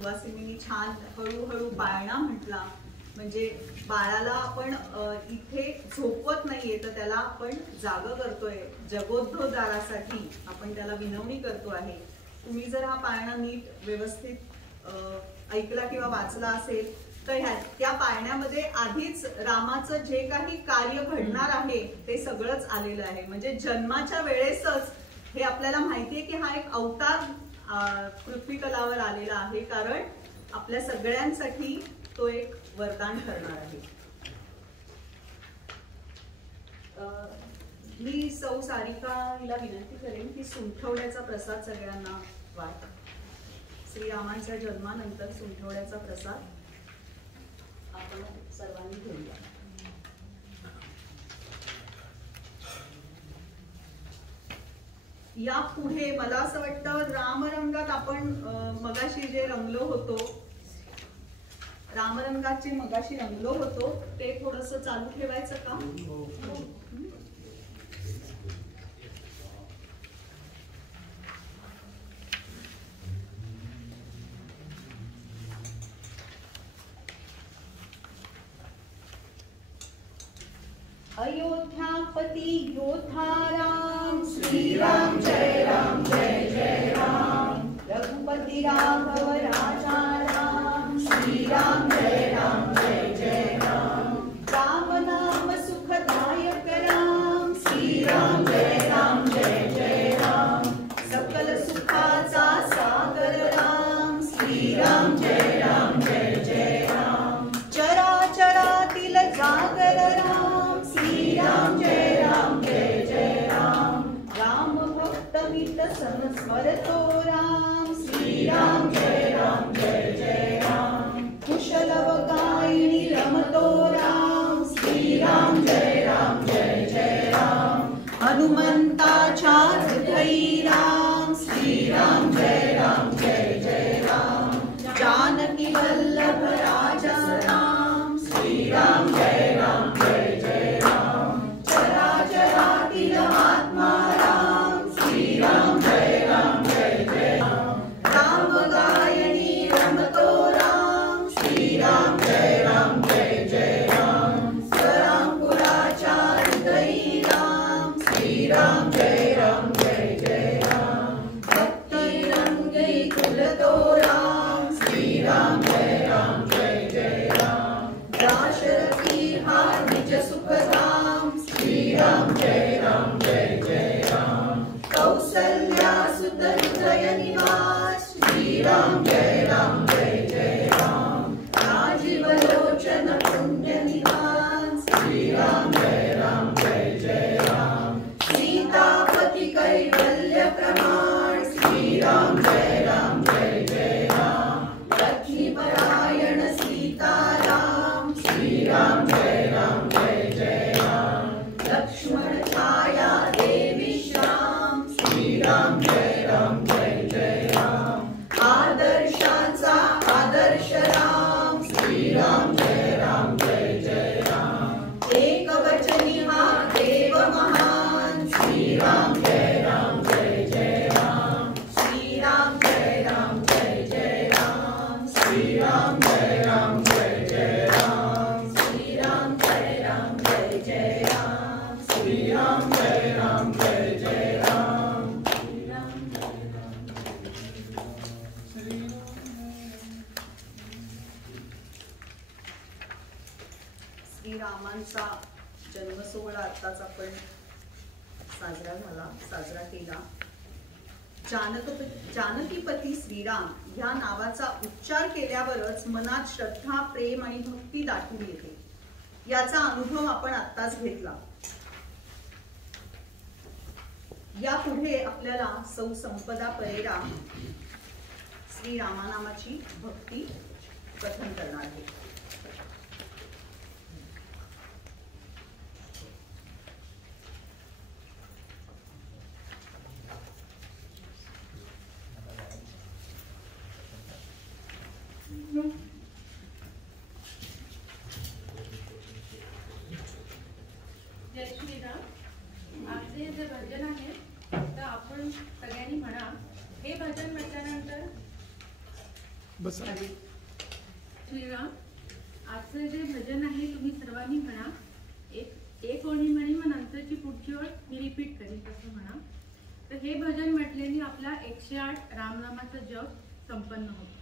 सुवासिनींनी छान हळूहळू पाळणा म्हटला. म्हणजे बाळाला आपण इथे झोपवत नाहीये, तर त्याला आपण जागं करतोय. जगोद्धारासाठी आपण त्याला विनवणी करतो आहे. तुम्ही जर हा पाळणा नीट व्यवस्थित ऐकला किंवा वाचला असेल तर त्या पाळण्यामध्ये आधीच रामाचं जे काही कार्य घडणार आहे ते सगळंच आलेलं आहे. म्हणजे जन्माच्या वेळेसच हे आपल्याला माहितीये की हा एक अवतार पृथ्वी तलावर आलेला आहे, कारण आपल्या सगळ्यांसाठी तो एक वरदान ठरणार आहे. मी सौ सारिकाला विनंती करेन की सुंठवड्याचा प्रसाद सगळ्यांना वाट. श्रीरामांच्या जन्मानंतर सुंठवड्याचा प्रसाद आपण सर्वांनी घेऊया. या पुढे मला असं वाटतं रामरंगात आपण मगाशी जे रंगलो होतो, रामरंगाचे मगाशी रंगलो होतो ते थोडस चालू ठेवायचं का? अयोध्यापती योद्धा राम, श्रीराम जय राम जय जय राम. रघुपती राघव राजा राम, श्रीराम जय राम जय जय राम. राम नाम सुखदायक राम, श्रीराम जय राम जय जय राम. सकल सुखाचा सागर राम, श्रीराम जय राम जय जय राम. चराचरातील जागर राम, श्रीराम जय राम जय जय राम. राम भक्त हित समस्मरतो राम, श्रीराम जय राम जय जय राम. कुशलवकायिनी रमतो राम, श्रीराम जय राम जय जय राम. हनुमंताच्या हृदयी राम, श्रीराम जय राम जय जय राम. जानकी वल्लभ राजा राम, श्रीराम जय राम जय जय राम. चराचरातील आत्मा राम, श्रीराम जय राम जय जय राम. राम गायनी रमतो राम, श्रीराम जय राम जय जय राम. रामपुराच्या हृदयी राम, श्रीराम जय राम जय जय राम. भक्ती रंगी खुलतो राम, श्रीराम जय राम जय जय राम. दाशरथी हा निज सुखधाम, श्रीराम जय राम जय जय राम. कौसल्या सुत हृदय निवास, श्रीराम जय राम जय जय राम. राजीव लोचन पुण्य निवास, श्रीराम जय राम जय जय राम. सीतापती कैवल्य प्रमाण, श्रीराम जय राम जय जय राम. लक्ष्मीपरायण सीताराम, श्रीराम जय राम जय जय राम. लक्ष्मण छाया देवी श्याम, श्रीराम जय राम जय जय राम. आदर्शाचा आदर्श राम, श्रीराम जय राम जय जय राम. एक वचनी हा देव महान, श्रीराम जय राम जय जय राम. श्रीराम जय राम जय जय राम, श्रीराम जय राम जय जय राम. श्रीराम जय राम जय जय राम, श्रीराम जय राम जय जय राम. श्रीरामांचा जन्मसोहळा आत्ताच आपण साजरा केला. जानकीपती श्रीराम ह्या नावाचा उच्चार केल्यावरच मनात श्रद्धा, प्रेम आणि भक्ती दाटून येते. याचा अनुभव आपण आत्ताच घेतला. यापुढे आपल्याला सौ संपदा परेरा श्रीरामानामाची भक्ती कथन करणार आहे. जय श्रीराम. आपले जे भजन आहे तर आपण सगळ्यांनी म्हणा. हे भजन म्हटल्यानंतर बस श्रीराम, आजचं जे भजन आहे तुम्ही सर्वांनी म्हणा. एक ओळी म्हणी, मग नंतरची पुढची ओळ मी रिपीट करीन तसं म्हणा. तर हे भजन म्हटल्याने आपला 108 रामनामाचा जप संपन्न होतो.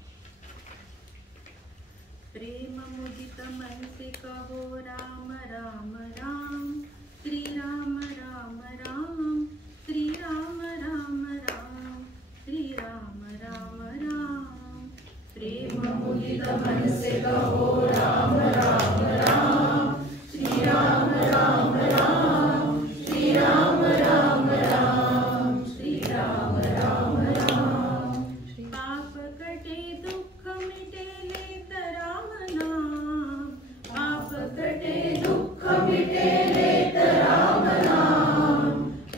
प्रेम मुदित मन से कहो राम राम राम, श्री राम राम राम, श्री राम राम राम, श्री राम राम राम. प्रेम मुदित मन से कहो राम राम राम, श्री राम राम राम, श्री राम राम राम, श्री राम राम राम. पाप कटे दुःख मिटे लेत राम नाम, पाप कटे दुःख मिटे लेत राम नाम.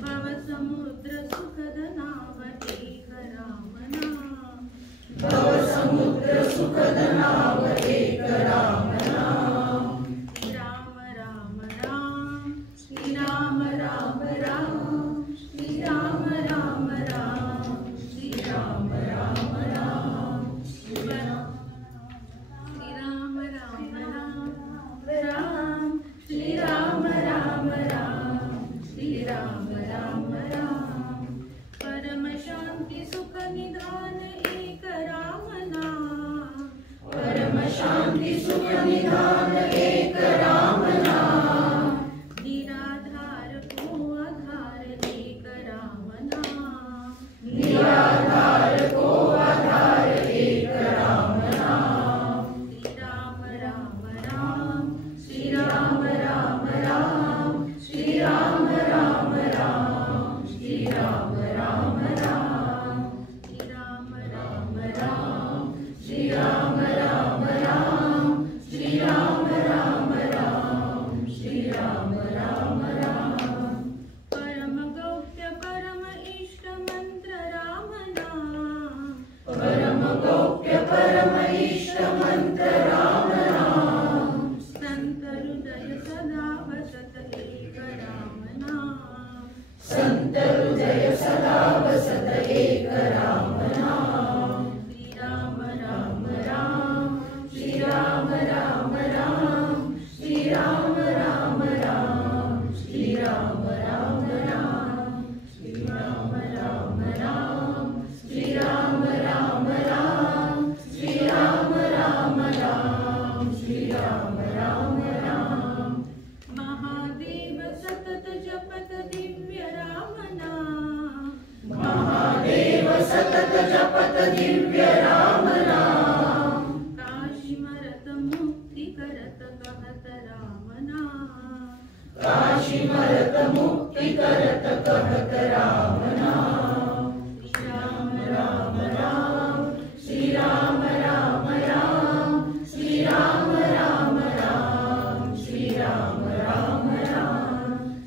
भव समुद्र सुखद नाव एक राम नाम, भव समुद्र सुखद नाव एक राम नाम. राम राम राम, श्री राम राम राम, श्री राम राम राम, श्री राम राम राम. श्री राम राम राम राम, श्री राम राम राम, श्री राम राम राम. परम शांती सुख निधान एक राम नाम, परम शांती सुख निधान एक राम नाम. निराधार को आधार एक राम नाम, निराधार को आधार एक राम नाम. श्री राम राम राम, श्री राम राम राम, श्री राम राम राम. श्री राम राम राम, श्री राम राम राम, श्री राम राम राम, श्री राम राम राम. परम गौप्य परम इष्ट मंत्र राम नाम, परम गौप्य परम इष्ट मंत्र राम नाम. संत हृदय सदा वसत एक राम नाम, संत हृदय सदा वसत एक राम नाम. श्री राम राम राम, श्री राम राम राम, श्री राम राम राम, श्री राम राम राम. श्री राम राम राम, श्री राम राम राम, श्री राम राम राम, श्री राम राम राम. महादेव सतत जपत दिव्य राम नाम, महादेव सतत जपत दिव्य राम नाम. काशी मरत मुक्ती करत कहत राम नाम, काशी मरत मुक्ती करत कहत राम नाम. श्री राम राम राम, श्री राम राम राम, श्री राम राम राम, श्री राम राम राम.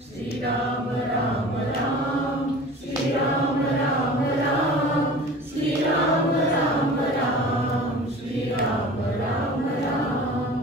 श्री राम राम राम, श्री राम राम राम, श्री राम राम राम, श्री राम राम राम.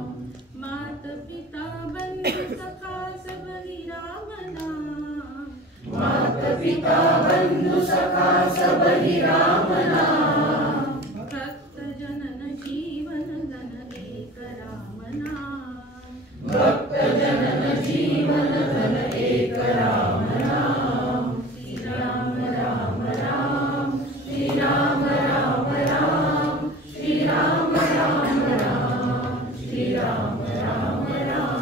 मात पिता बंधु सखा सब ही राम नाम, मात पिता बंधु सखा सब ही राम नाम. भक्त जनन जीवन धन एक राम नाम, भक्त जनन जीवन धन एक राम नाम. श्री राम राम राम, श्री राम राम राम, श्री राम राम राम, श्री राम राम राम.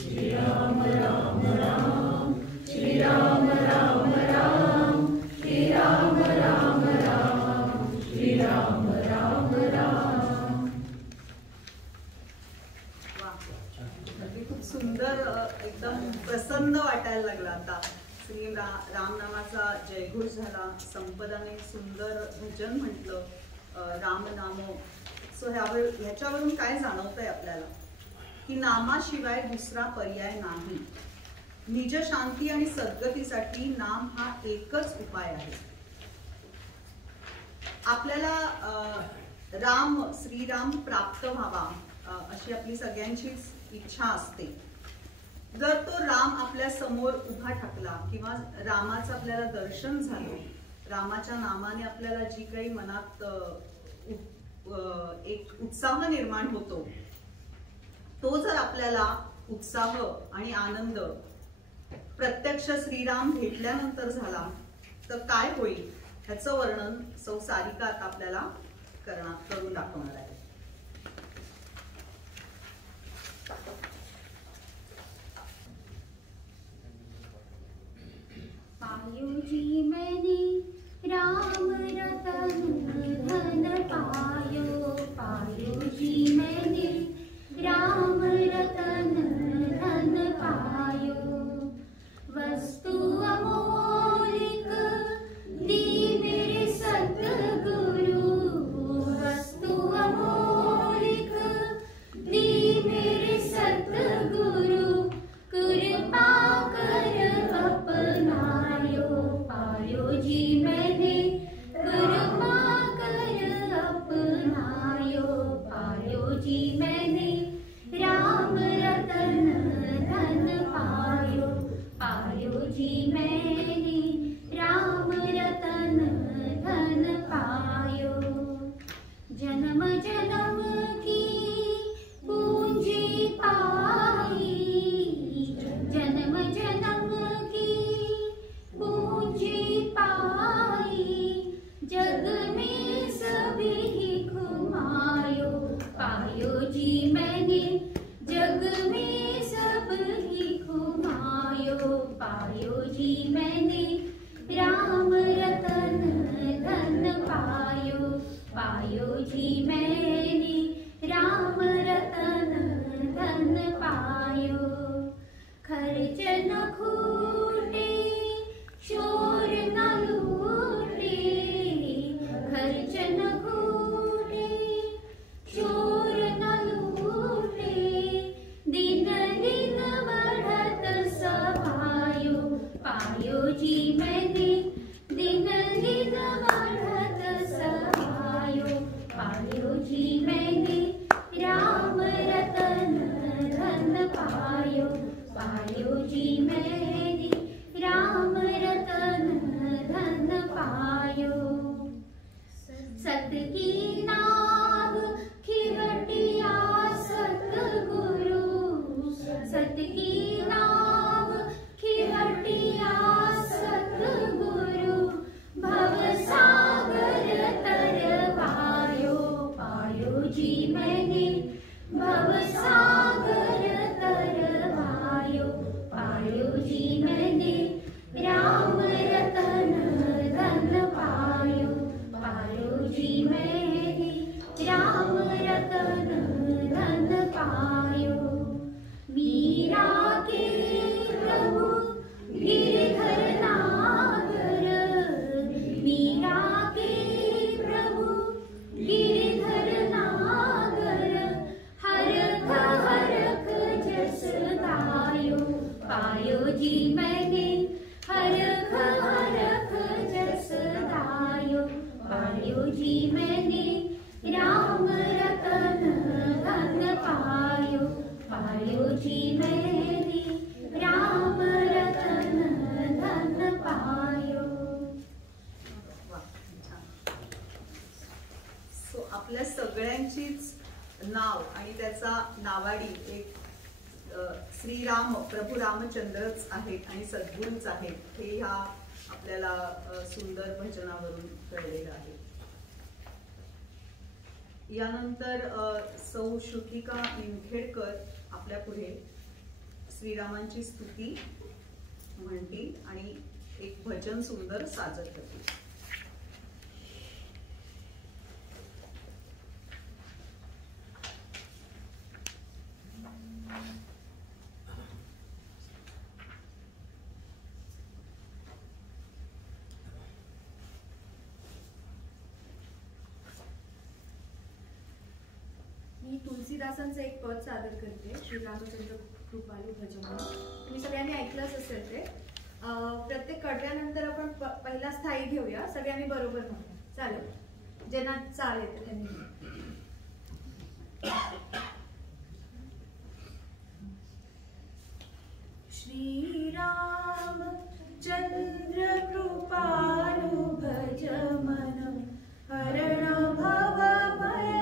श्री राम राम राम, श्री राम राम राम, श्री राम राम राम, श्री राम राम राम. वा, अगदी खूप सुंदर, एकदम प्रसन्न वाटायला लागला आता. श्री रामनामाचा जयघोष झाला, संपदाने सुंदर भजन म्हटलं, रामनामो. सो ह्याच्यावरून काय जाणवतंय आपल्याला की नामाशिवाय दुसरा पर्याय नाही. निज शांती आणि सद्गतीसाठी नाम हा एकच उपाय आहे. आपल्याला श्रीराम प्राप्त व्हावा अशी आपली सगळ्यांचीच इच्छा असते. जर तो राम आपल्या समोर उभा ठाकला किंवा रामाचं आपल्याला दर्शन झालं, रामाच्या नामाने आपल्याला जी काही मनात एक उत्साह निर्माण होतो, तो जर आपल्याला उत्साह आणि आनंद प्रत्यक्ष श्रीराम भेटल्यानंतर झाला तर काय होईल ह्याचं वर्णन सौ सारिका आता आपल्याला करून दाखवणार आहे. पायो जी मैंने राम रतन धन पायो, पायो जी मैंने राम रतन धन पायो, वस्तु अमोलिक दी मेरे सतगुरु, वस्तु अमोलिक दी मेरे सतगुरु, कृपा कर अपनायो, पायो जी मैंने कृपा कर अपनायो, पायो जी मैंने राम रतन धन पायो, पायो जी मैंने राम रतन धन पायो, जन्म जन्म की पूंजी पाई, जन्म जन्म की पूंजी पाई, जग में सभी घुमायो, पायो जी मैंने जग में सभी घुमायो, पायो जी मैंने राम रतन धन पायो, पायो जी मैंने राम रतन धन पायो, खर्च न खूटे चोर न लूटे, खर्च न खूटे चोर न लूटे, दिन दिन बढ़त सभायो, पायो जी मैंने दिन दिन बढ़त सभायो, पायो जी मैंने राम रतन धन पायो, पायो जी मैंने राम रतन धन पायो, सत की नाव खिवटिया सतगुरु, सत की नाव खिवटिया सतगुरु, भव सागर तरवायो, पायो जी मैंने भव सागर तरवायो, पायो जी मैंने राम रतन धन पायो, पायो जी मैंने राम रतन धन पायो, मीरा के प्रभु गिरधर नागर, मीरा के प्रभु गिरधर नागर, हरख हरख जस गायो, पायो जी मैंने हरख हरख जस गायो, पायो जी मैंने राम रतन धन पायो, पायो जी मैंने राम रतन धन पायो. सो आपल्या सगळ्यांचीच नाव आणि त्याचा नावाडी एक श्रीराम प्रभू रामचंद्रच आहेत आणि सद्गुरूच आहेत हे ह्या आपल्याला सुंदर भजनावरून कळलेलं आहे. यानंतर सौ श्रुतिका निमखेडकर आपल्या पुढे श्रीरामांची स्तुती म्हणतील आणि एक भजन सुंदर सादर करतील. मी तुलसीदासांचं एक पद सादर करते, श्री रामचंद्र कृपालू भजन. तुम्ही सगळ्यांनी ऐकलंच असेल ते. प्रत्येक कडव्यानंतर आपण पहिला स्थायी घेऊया, सगळ्यांनी बरोबर म्हणूया. चालेल? ज्यांना चालेल त्यांनी. श्री रामचंद्र कृपालू भज मन, हरण भव भय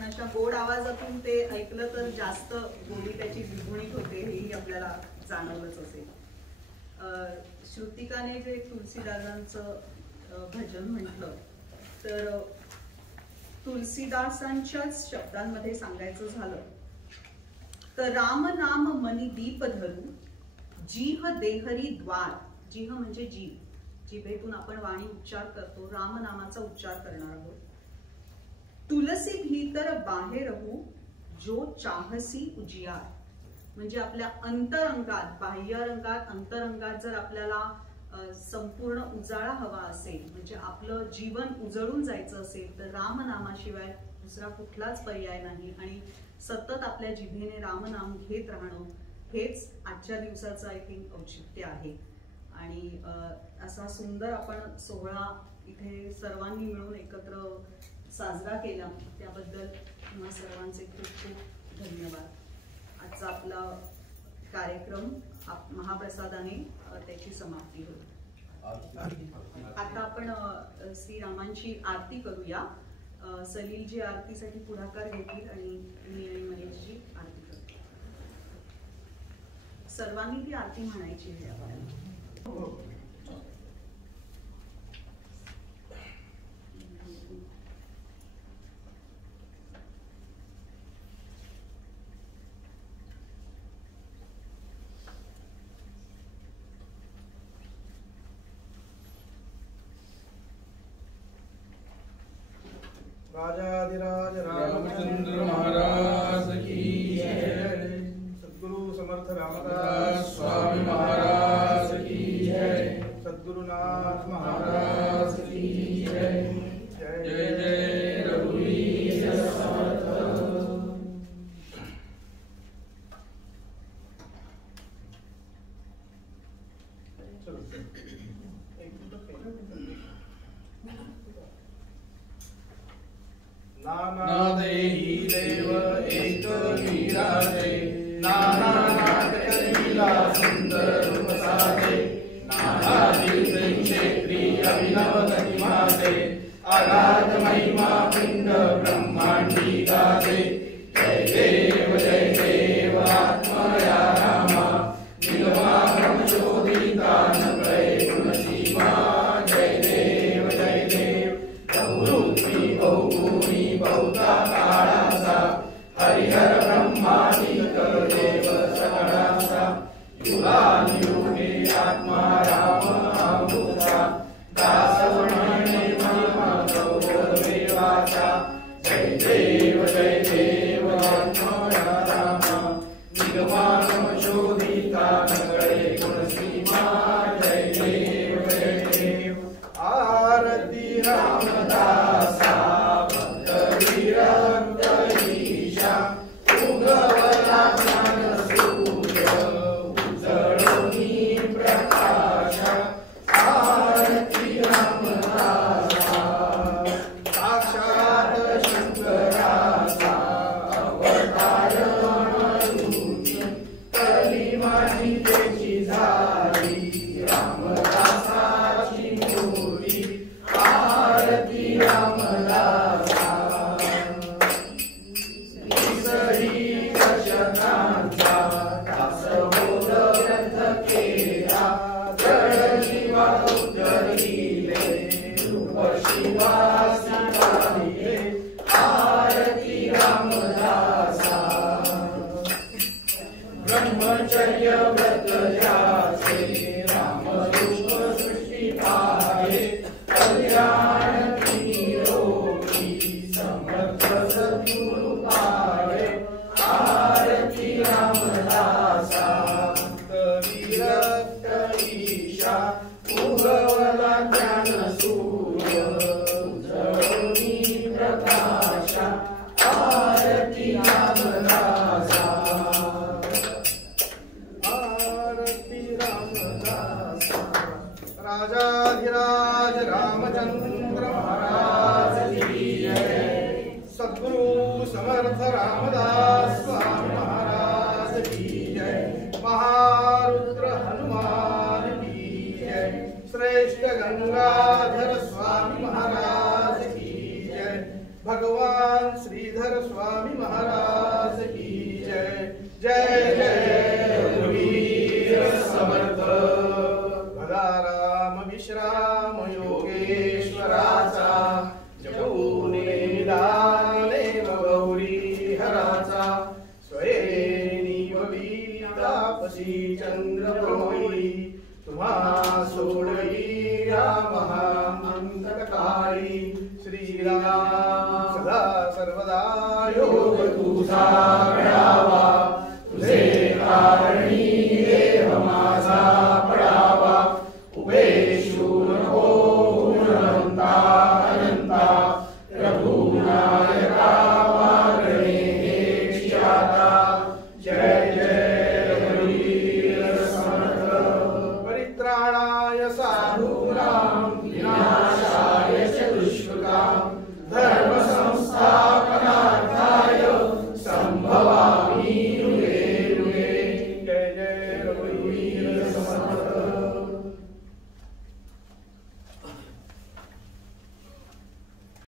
पण अशा गोड आवाजातून ते ऐकलं तर जास्त गोडी त्याची द्विगुणित होते हेही आपल्याला जाणवलंच असेल. श्रुतिकाने जे तुलसीदासांचं भजन म्हटलं तर तुलसीदासांच्याच शब्दांमध्ये सांगायचं झालं तर राम नाम मनी दीप धरू जीह देहरी द्वार. जीह म्हणजे जीभ, जिभेतून आपण वाणी उच्चार करतो, राम नामाचा उच्चार करणार आहोत. तुलसी भीतर बाहेरहू जो चाहसी उजियार. म्हणजे आपल्या अंतरंगात, बाह्यरंगात, अंतरंगात जर आपल्याला संपूर्ण उजाळा हवा असेल, म्हणजे आपलं जीवन उजळून जायचं असेल तर रामनामाशिवाय दुसरा कुठलाच पर्याय नाही. आणि सतत आपल्या जिभेने रामनाम घेत राहणं हेच आजच्या दिवसाचं आय थिंक औचित्य आहे. आणि असा सुंदर आपण सोहळा इथे सर्वांनी मिळून एकत्र साजरा केला त्याबद्दल तुम्हा सर्वांचे खूप खूप धन्यवाद. आजचा आपला कार्यक्रम महाप्रसादाने त्याची समाप्ती होईल. आता आपण श्रीरामांची आरती करूया. सलील जी आरतीसाठी पुढाकार घेतील आणि मी आणि महेशची आरती करतो. सर्वांनी ती आरती म्हणायची आहे आपल्याला. राजाधिराज रामचंद्र महाराज की जय. सद्गुरु समर्थ रामदास स्वामी महाराज की जय. सद्गुरुनाथ महाराज की जय. जय जय रघुवीर समर्थ. नाना देही देव एक विराजे. नाना नाटकलीला सुंदर रूप साजे. नाना तीर्थ क्षेत्री अभिनव गतिमाते. आराध महिमा पिंड ब्रह्मांडी गाते. जय देव आत्मया रामा. निगमा ब्रह्मशोभिता नकळे गुणसीमा. जय देव बहुरूपी बहुभूमी बहुता काळाचा. हरिहर ब्रह्मादिक देव सगळाचा. युगानुयुगे आत्मा राम अमृता. दास म्हणणे महिमा गौरवेवाचा. जय देव आत्मया रामा. निगमागम शोधिता नकळे गुणसीमा. जय देव आरती रामदासा. भक्त विरक्त ईशा. उगवला ज्ञानसूर्य उजळुनी प्रकाशा. आरती रामदासा. साक्षात शंकराचा अवतार म्हणून कली माझी त्याची झाली. रामदासाची मूर्ती. आरती रामदासा. विसरी दशकांचा दासबोध ग्रंथ केला. जड जीवा उद्धरिले रूप शिवासी पाहिले. आरती रामदासा. ब्रह्मचर्य व्रत ज्याचे रामरूप सृष्टी पाहे. कल्याण निरोगी समर्थ सद्गुरु पाहे. आरती रामदासा. विरक्त ईशा. उगवला ज्ञानसूर्य उजळुनी प्रकाशा. आरती रामदासा. आरती रामदासा. राजाधिराज रामचंद्र महाराज की जय. सद्गुरु समर्थ रामदास स्वामी महाराज की जय. महारुद्र हनुमान की जय. श्रेष्ठ गंगाधर स्वामी महाराज की जय. भगवान श्रीधर स्वामी महाराज की जय। जय जय रघुवीर समर्थ। भदाराम विश्राम योगेश्वराचा जगुने निदाने गौरी हराचा स्वयेनी तापसी चंद्रप्रमोई तुम्हा सोडई या महामंत्रकाळी श्रीराम सदा सर्वदा योग तुझा मिळावा तुझे कारणी देह माझा पडावा उभेशू नको गुणवंता अनंता रघुनायका मागणे हेची आता। जय जय रघुवीर समर्थ। परित्राणाय साधूनां विनाशाय च दुष्कृतां धर्म संस्थापनार्थाय संभवामि